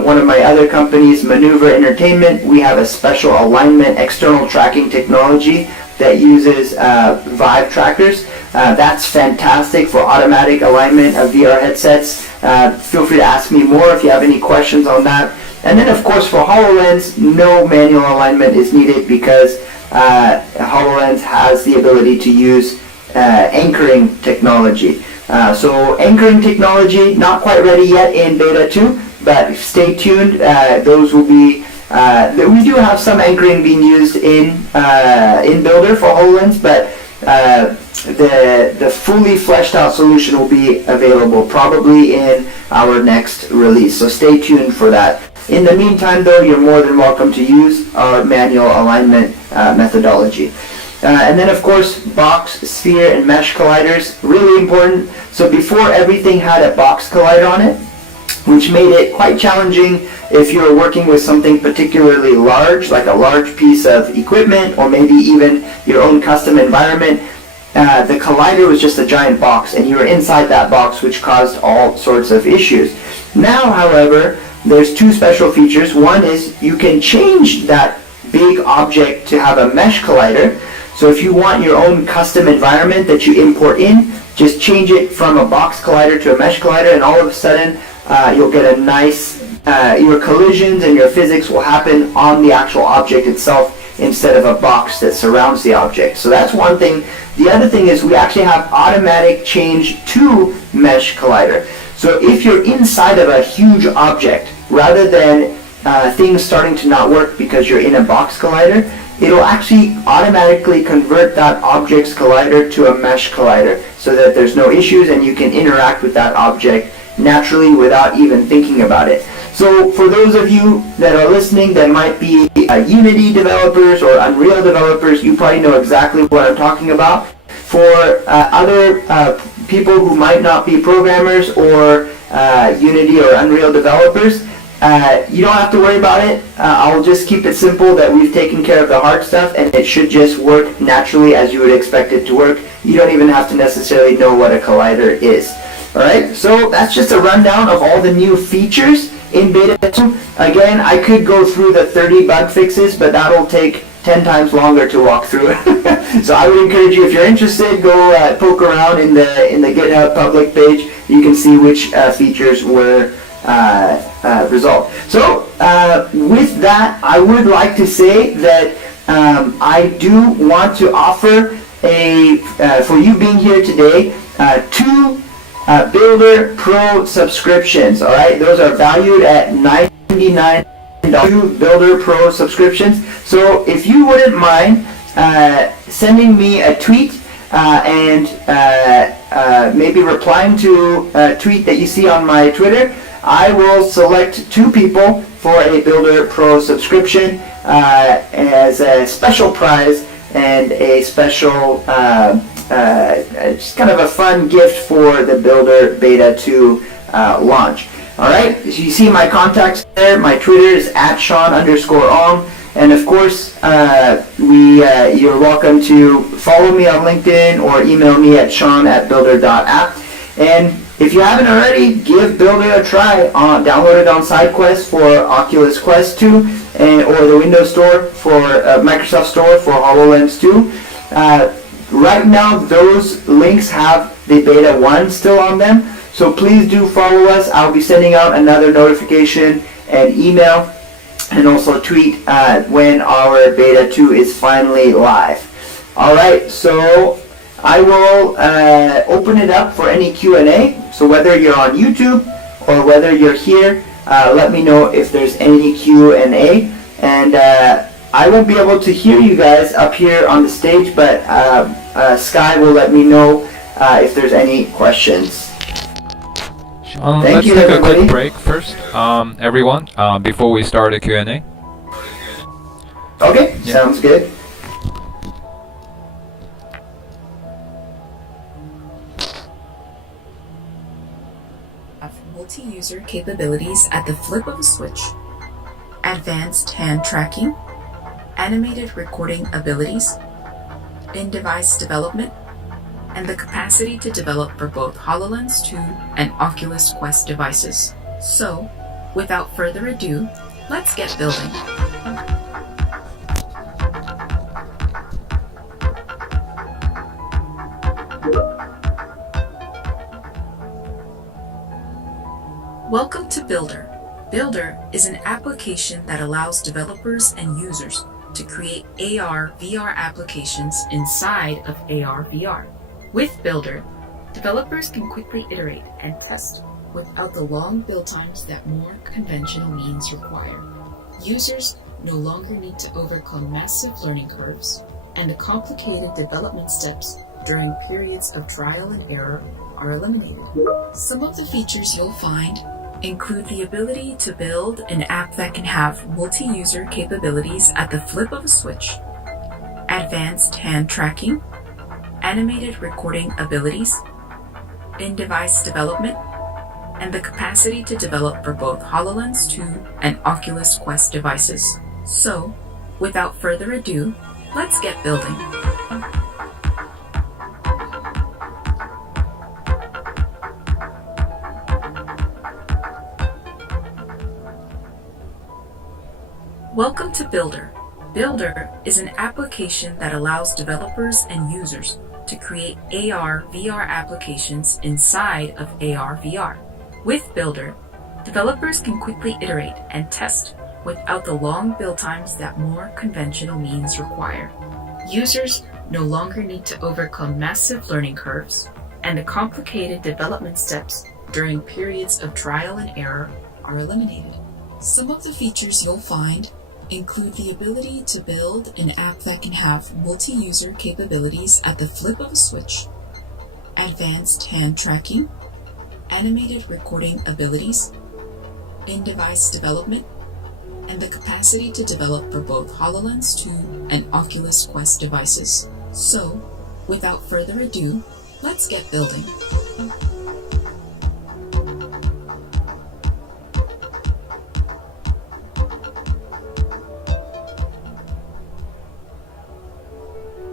one of my other companies, Maneuver Entertainment, we have a special alignment external tracking technology that uses Vive trackers. That's fantastic for automatic alignment of VR headsets. Feel free to ask me more if you have any questions on that. And then of course for HoloLens, no manual alignment is needed because HoloLens has the ability to use anchoring technology. So anchoring technology, not quite ready yet in beta 2, but stay tuned. Those will be, we do have some anchoring being used in Builder for HoloLens, but the fully fleshed out solution will be available probably in our next release. So stay tuned for that. In the meantime though, you're more than welcome to use our manual alignment methodology. And then of course, box, sphere, and mesh colliders, really important. So before, everything had a box collider on it, which made it quite challenging if you were working with something particularly large, like a large piece of equipment, or maybe even your own custom environment. The collider was just a giant box, and you were inside that box, which caused all sorts of issues. Now, however, there's two special features. One is you can change that big object to have a mesh collider. So if you want your own custom environment that you import in, just change it from a box collider to a mesh collider, and all of a sudden you'll get a nice, your collisions and your physics will happen on the actual object itself instead of a box that surrounds the object. So that's one thing. The other thing is we actually have automatic change to mesh collider. So if you're inside of a huge object, rather than things starting to not work because you're in a box collider, it'll actually automatically convert that object's collider to a mesh collider so that there's no issues and you can interact with that object naturally without even thinking about it. So for those of you that are listening that might be Unity developers or Unreal developers, you probably know exactly what I'm talking about. For other people who might not be programmers or Unity or Unreal developers, you don't have to worry about it. I'll just keep it simple that we've taken care of the hard stuff and it should just work naturally as you would expect it to work. You don't even have to necessarily know what a collider is. Alright, so that's just a rundown of all the new features in beta 2. Again, I could go through the 30 bug fixes, but that'll take 10 times longer to walk through. So I would encourage you, if you're interested, go poke around in the GitHub public page. You can see which features were resolved. So with that, I would like to say that I do want to offer for you being here today, 2 Builder Pro subscriptions. All right, those are valued at $99. 2 Builder Pro subscriptions. So if you wouldn't mind sending me a tweet and maybe replying to a tweet that you see on my Twitter, I will select 2 people for a Builder Pro subscription as a special prize and a special, just kind of a fun gift for the Builder Beta 2 launch. Alright, so you see my contacts there. My Twitter is @Sean_Ong. And of course, you're welcome to follow me on LinkedIn or email me at sean@builder.app. And if you haven't already, give Builder a try. Download it on SideQuest for Oculus Quest 2 or the Windows Store for Microsoft Store for HoloLens 2. Right now, those links have the Beta 1 still on them. So please do follow us. I'll be sending out another notification and email and also tweet when our beta 2 is finally live. Alright, so I will open it up for any Q&A. So whether you're on YouTube or whether you're here, let me know if there's any Q&A. And I won't be able to hear you guys up here on the stage, but Sky will let me know if there's any questions. Let's you, take everybody. a quick break first, everyone, before we start the Q&A. Okay, Yeah. sounds good. Have multi-user capabilities at the flip of a switch, advanced hand tracking, animated recording abilities, in-device development, and the capacity to develop for both HoloLens 2 and Oculus Quest devices. So, without further ado, let's get building. Welcome to BYLDR. BYLDR is an application that allows developers and users to create AR/VR applications inside of AR/VR. With BYLDR, developers can quickly iterate and test without the long build times that more conventional means require. Users no longer need to overcome massive learning curves, and the complicated development steps during periods of trial and error are eliminated. Some of the features you'll find include the ability to build an app that can have multi-user capabilities at the flip of a switch, advanced hand tracking, animated recording abilities, in-device development, and the capacity to develop for both HoloLens 2 and Oculus Quest devices. So, without further ado, let's get building. Welcome to BYLDR. BYLDR is an application that allows developers and users to create AR/VR applications inside of AR/VR. With BYLDR, developers can quickly iterate and test without the long build times that more conventional means require. Users no longer need to overcome massive learning curves, and the complicated development steps during periods of trial and error are eliminated. Some of the features you'll find include the ability to build an app that can have multi-user capabilities at the flip of a switch, advanced hand tracking, animated recording abilities, in-device development, and the capacity to develop for both HoloLens 2 and Oculus Quest devices. So, without further ado, let's get building.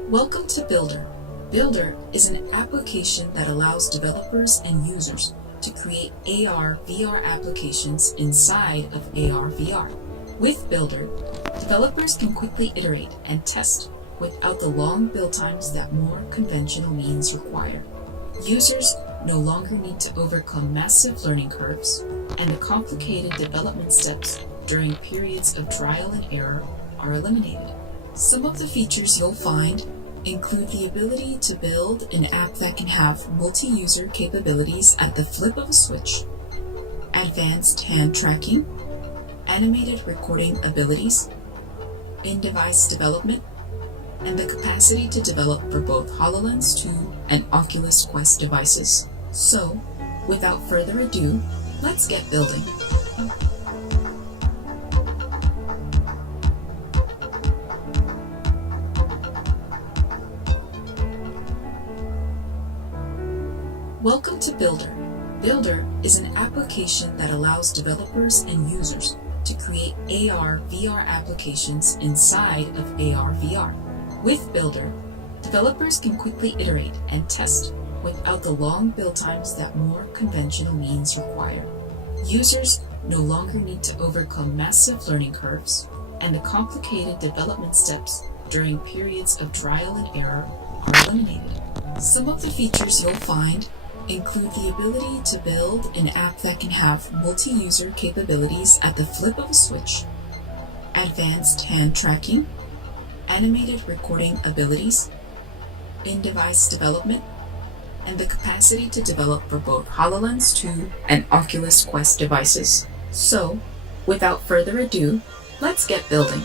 Welcome to BYLDR. BYLDR is an application that allows developers and users to create AR/VR applications inside of AR/VR. With BYLDR, developers can quickly iterate and test without the long build times that more conventional means require. Users no longer need to overcome massive learning curves, and the complicated development steps during periods of trial and error are eliminated. Some of the features you'll find include the ability to build an app that can have multi-user capabilities at the flip of a switch, advanced hand tracking, animated recording abilities, in-device development, and the capacity to develop for both HoloLens 2 and Oculus Quest devices. So, without further ado, let's get building. Welcome to BYLDR. BYLDR is an application that allows developers and users to create AR/VR applications inside of AR/VR. With BYLDR, developers can quickly iterate and test without the long build times that more conventional means require. Users no longer need to overcome massive learning curves, and the complicated development steps during periods of trial and error are eliminated. Some of the features you'll find include the ability to build an app that can have multi-user capabilities at the flip of a switch, advanced hand tracking, animated recording abilities, in-device development, and the capacity to develop for both HoloLens 2 and Oculus Quest devices. So, without further ado, let's get building.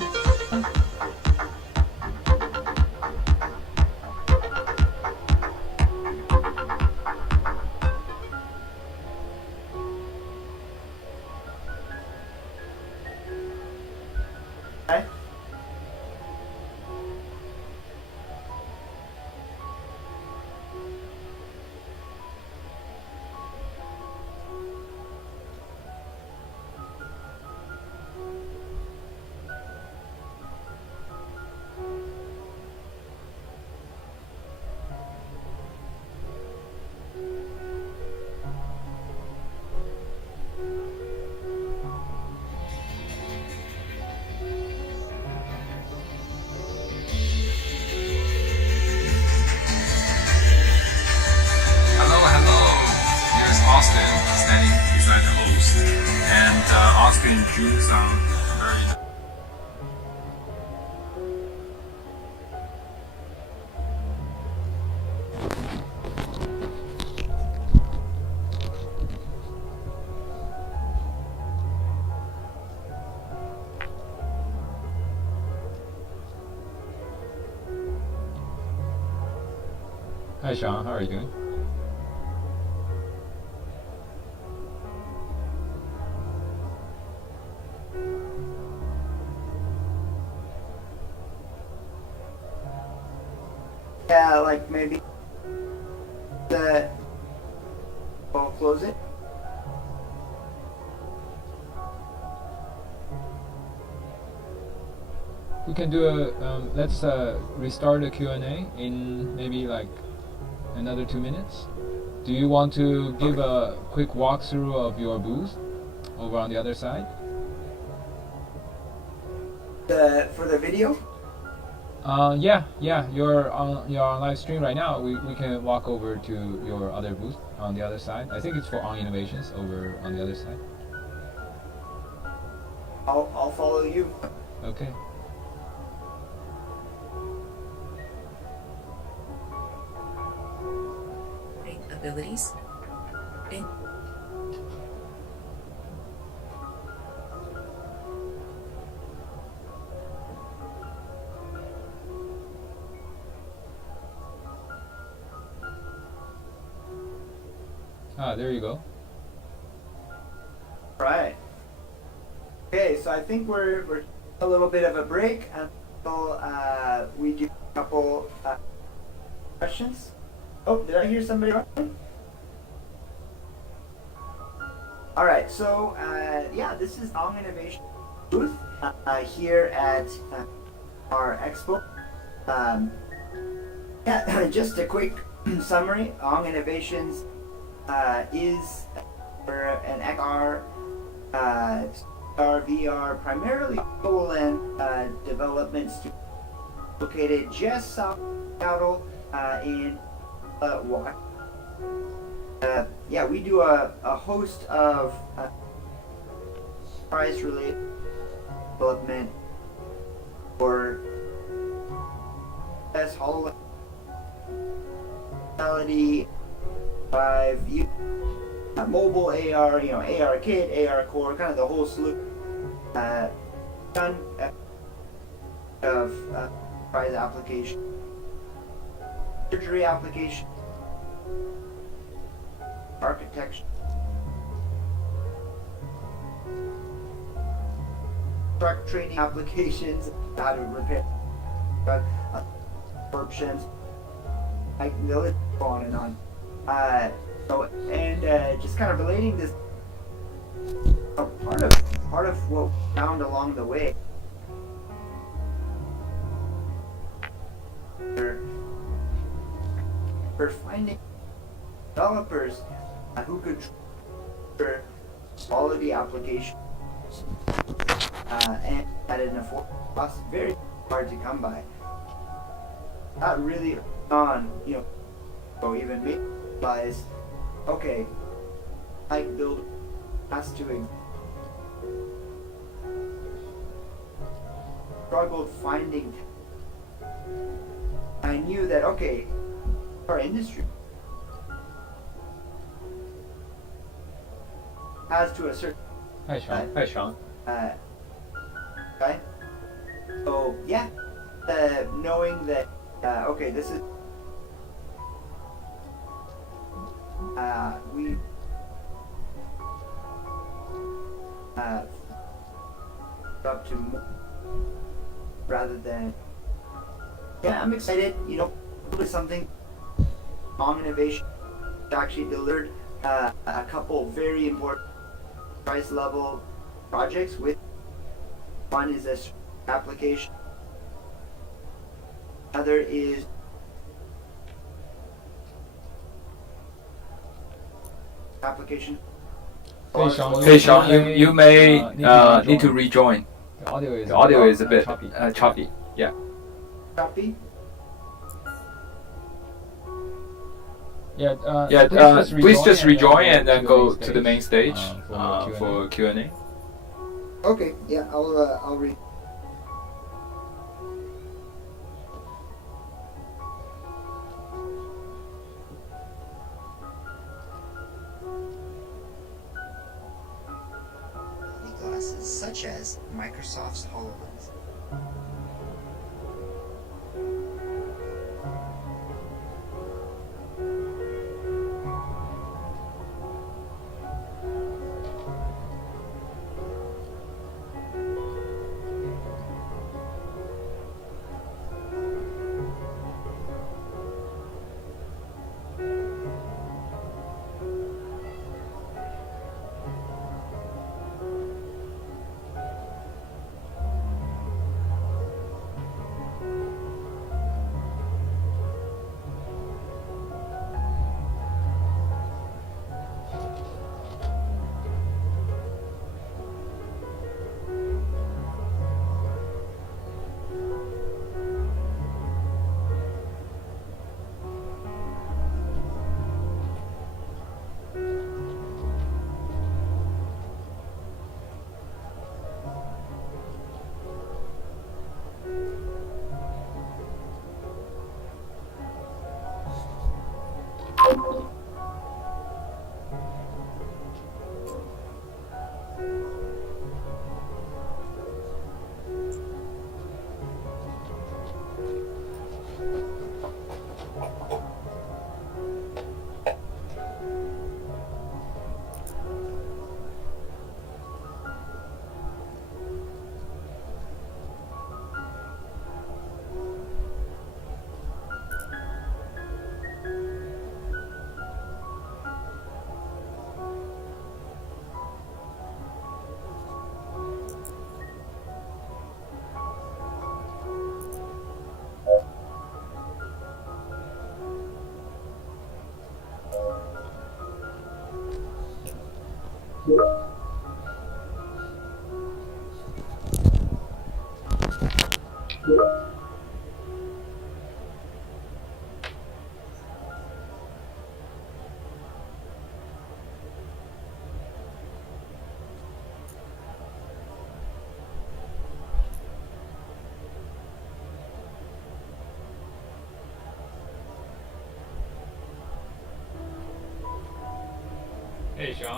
Austin standing beside the host, and Austin drew some very. ？Hi Sean, how are you doing? Yeah, like maybe I'll close it. We can do a let's restart the Q&A in maybe like another 2 minutes. Do you want to give a quick walkthrough of your booth over on the other side? For the video? Yeah, you're on live stream right now. We can walk over to your other booth on the other side. I think it's for On Innovations over on the other side. I'll follow you. Okay. Abilities. There you go. Right. Okay, so I think we're a little bit of a break until we do a couple questions. Oh, did I hear somebody running? All right, so yeah, this is Ong Innovation booth here at our expo. Yeah, just a quick summary. Ong Innovations is an XR, VR, primarily HoloLens development studio located just south of Seattle in yeah, we do a host of price-related development for HoloLens, reality, mobile AR, AR Kit, AR Core, kind of the whole slew. Done of price application, surgery application, architecture, truck training applications, how to repair absorptions, like the list go on and on. Just kind of relating this, part of what we found along the way. We're finding developers who could for quality application and at an affordable cost, very hard to come by. Not really on, or even realize okay, like build has to struggled finding. I knew that okay, our industry has to a certain Hi, Sean. Hi, Sean. right? So yeah, knowing that okay, this is we up to more rather than yeah, I'm excited. You know, it's something long innovation actually delivered a couple very important price level projects with one is this application, other is application. Hey, Sean, you may need to rejoin. The audio is a bit choppy. Yeah. Copy. Please just rejoin and then go to the main stage for Q&A. Okay, yeah, I'll read. Glasses such as Microsoft's HoloLens.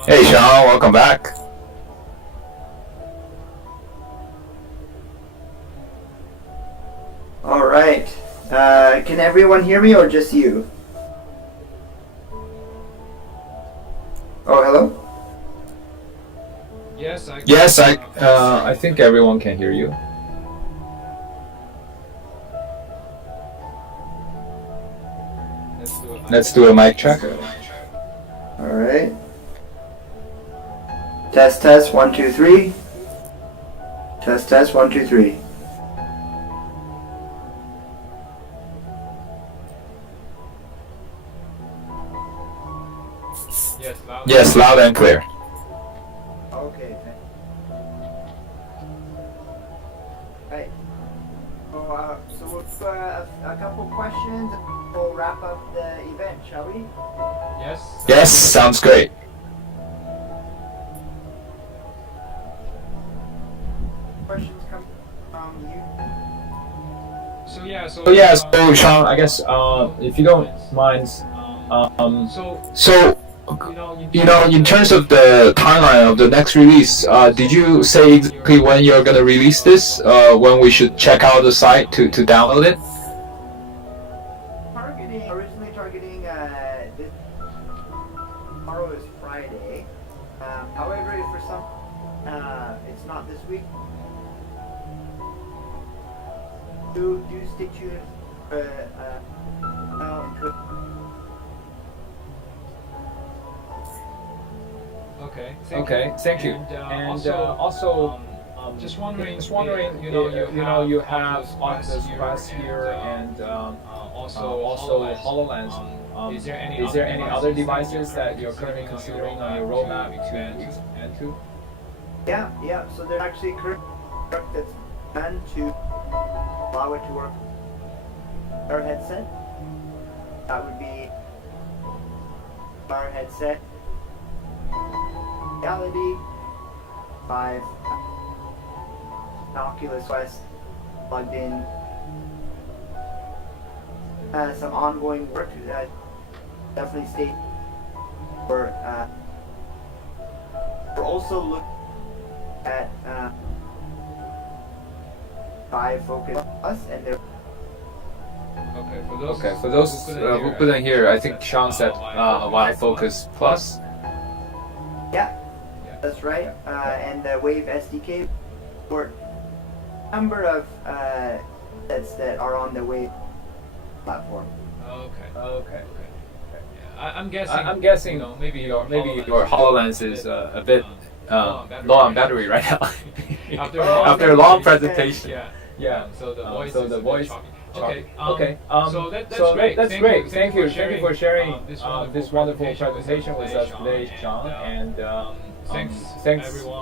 Hey, Sean, welcome back. All right. Can everyone hear me or just you? Oh, hello? Yes, I think everyone can hear you. Let's do a mic check. All right. Test, test, 1, 2, 3. Test, test, 1, 2, 3. Yes, loud and clear. Okay. Right. So we'll do a couple questions. we'll wrap up the event, shall we? Yes. Yes, sounds great. Questions come from you? So yeah. So Sean, I guess if you don't mind, so in terms of the timeline of the next release, did you say exactly when you're gonna release this? When we should check out the site to download it? Originally targeting this tomorrow is Friday. However, if for some it's not this week, do stay tuned. Now into Okay. Thank you. And also, just wondering, you have Oculus Quest here and also HoloLens. Is Is there any other devices that you're currently considering on your roadmap to expand to? Yeah. So there's actually current work that's done to allow it to work. Our headset. That would be our headset. Reality 5 Oculus Quest plugged in. Some ongoing work that definitely stay for. We're also looking at 5 Focus Plus and their. Okay, for those who couldn't hear, I think Sean said Wild Focus Plus. Yeah, that's right. And the Wave SDK for number of sets that are on the Wave platform. Okay. I'm guessing. Maybe your HoloLens is a bit low on battery right now. After a long presentation. Yeah. So the voice. Okay. So that's great. Thank you for sharing this wonderful presentation with us today, Sean. And thanks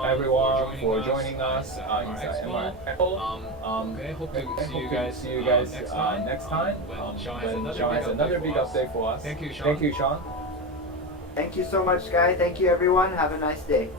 everyone for joining us inside MRI. Hope to see you guys next time. When Sean has another big update for us. Thank you, Sean. Thank you, Sean. Thank you so much, Sky. Thank you, everyone. Have a nice day.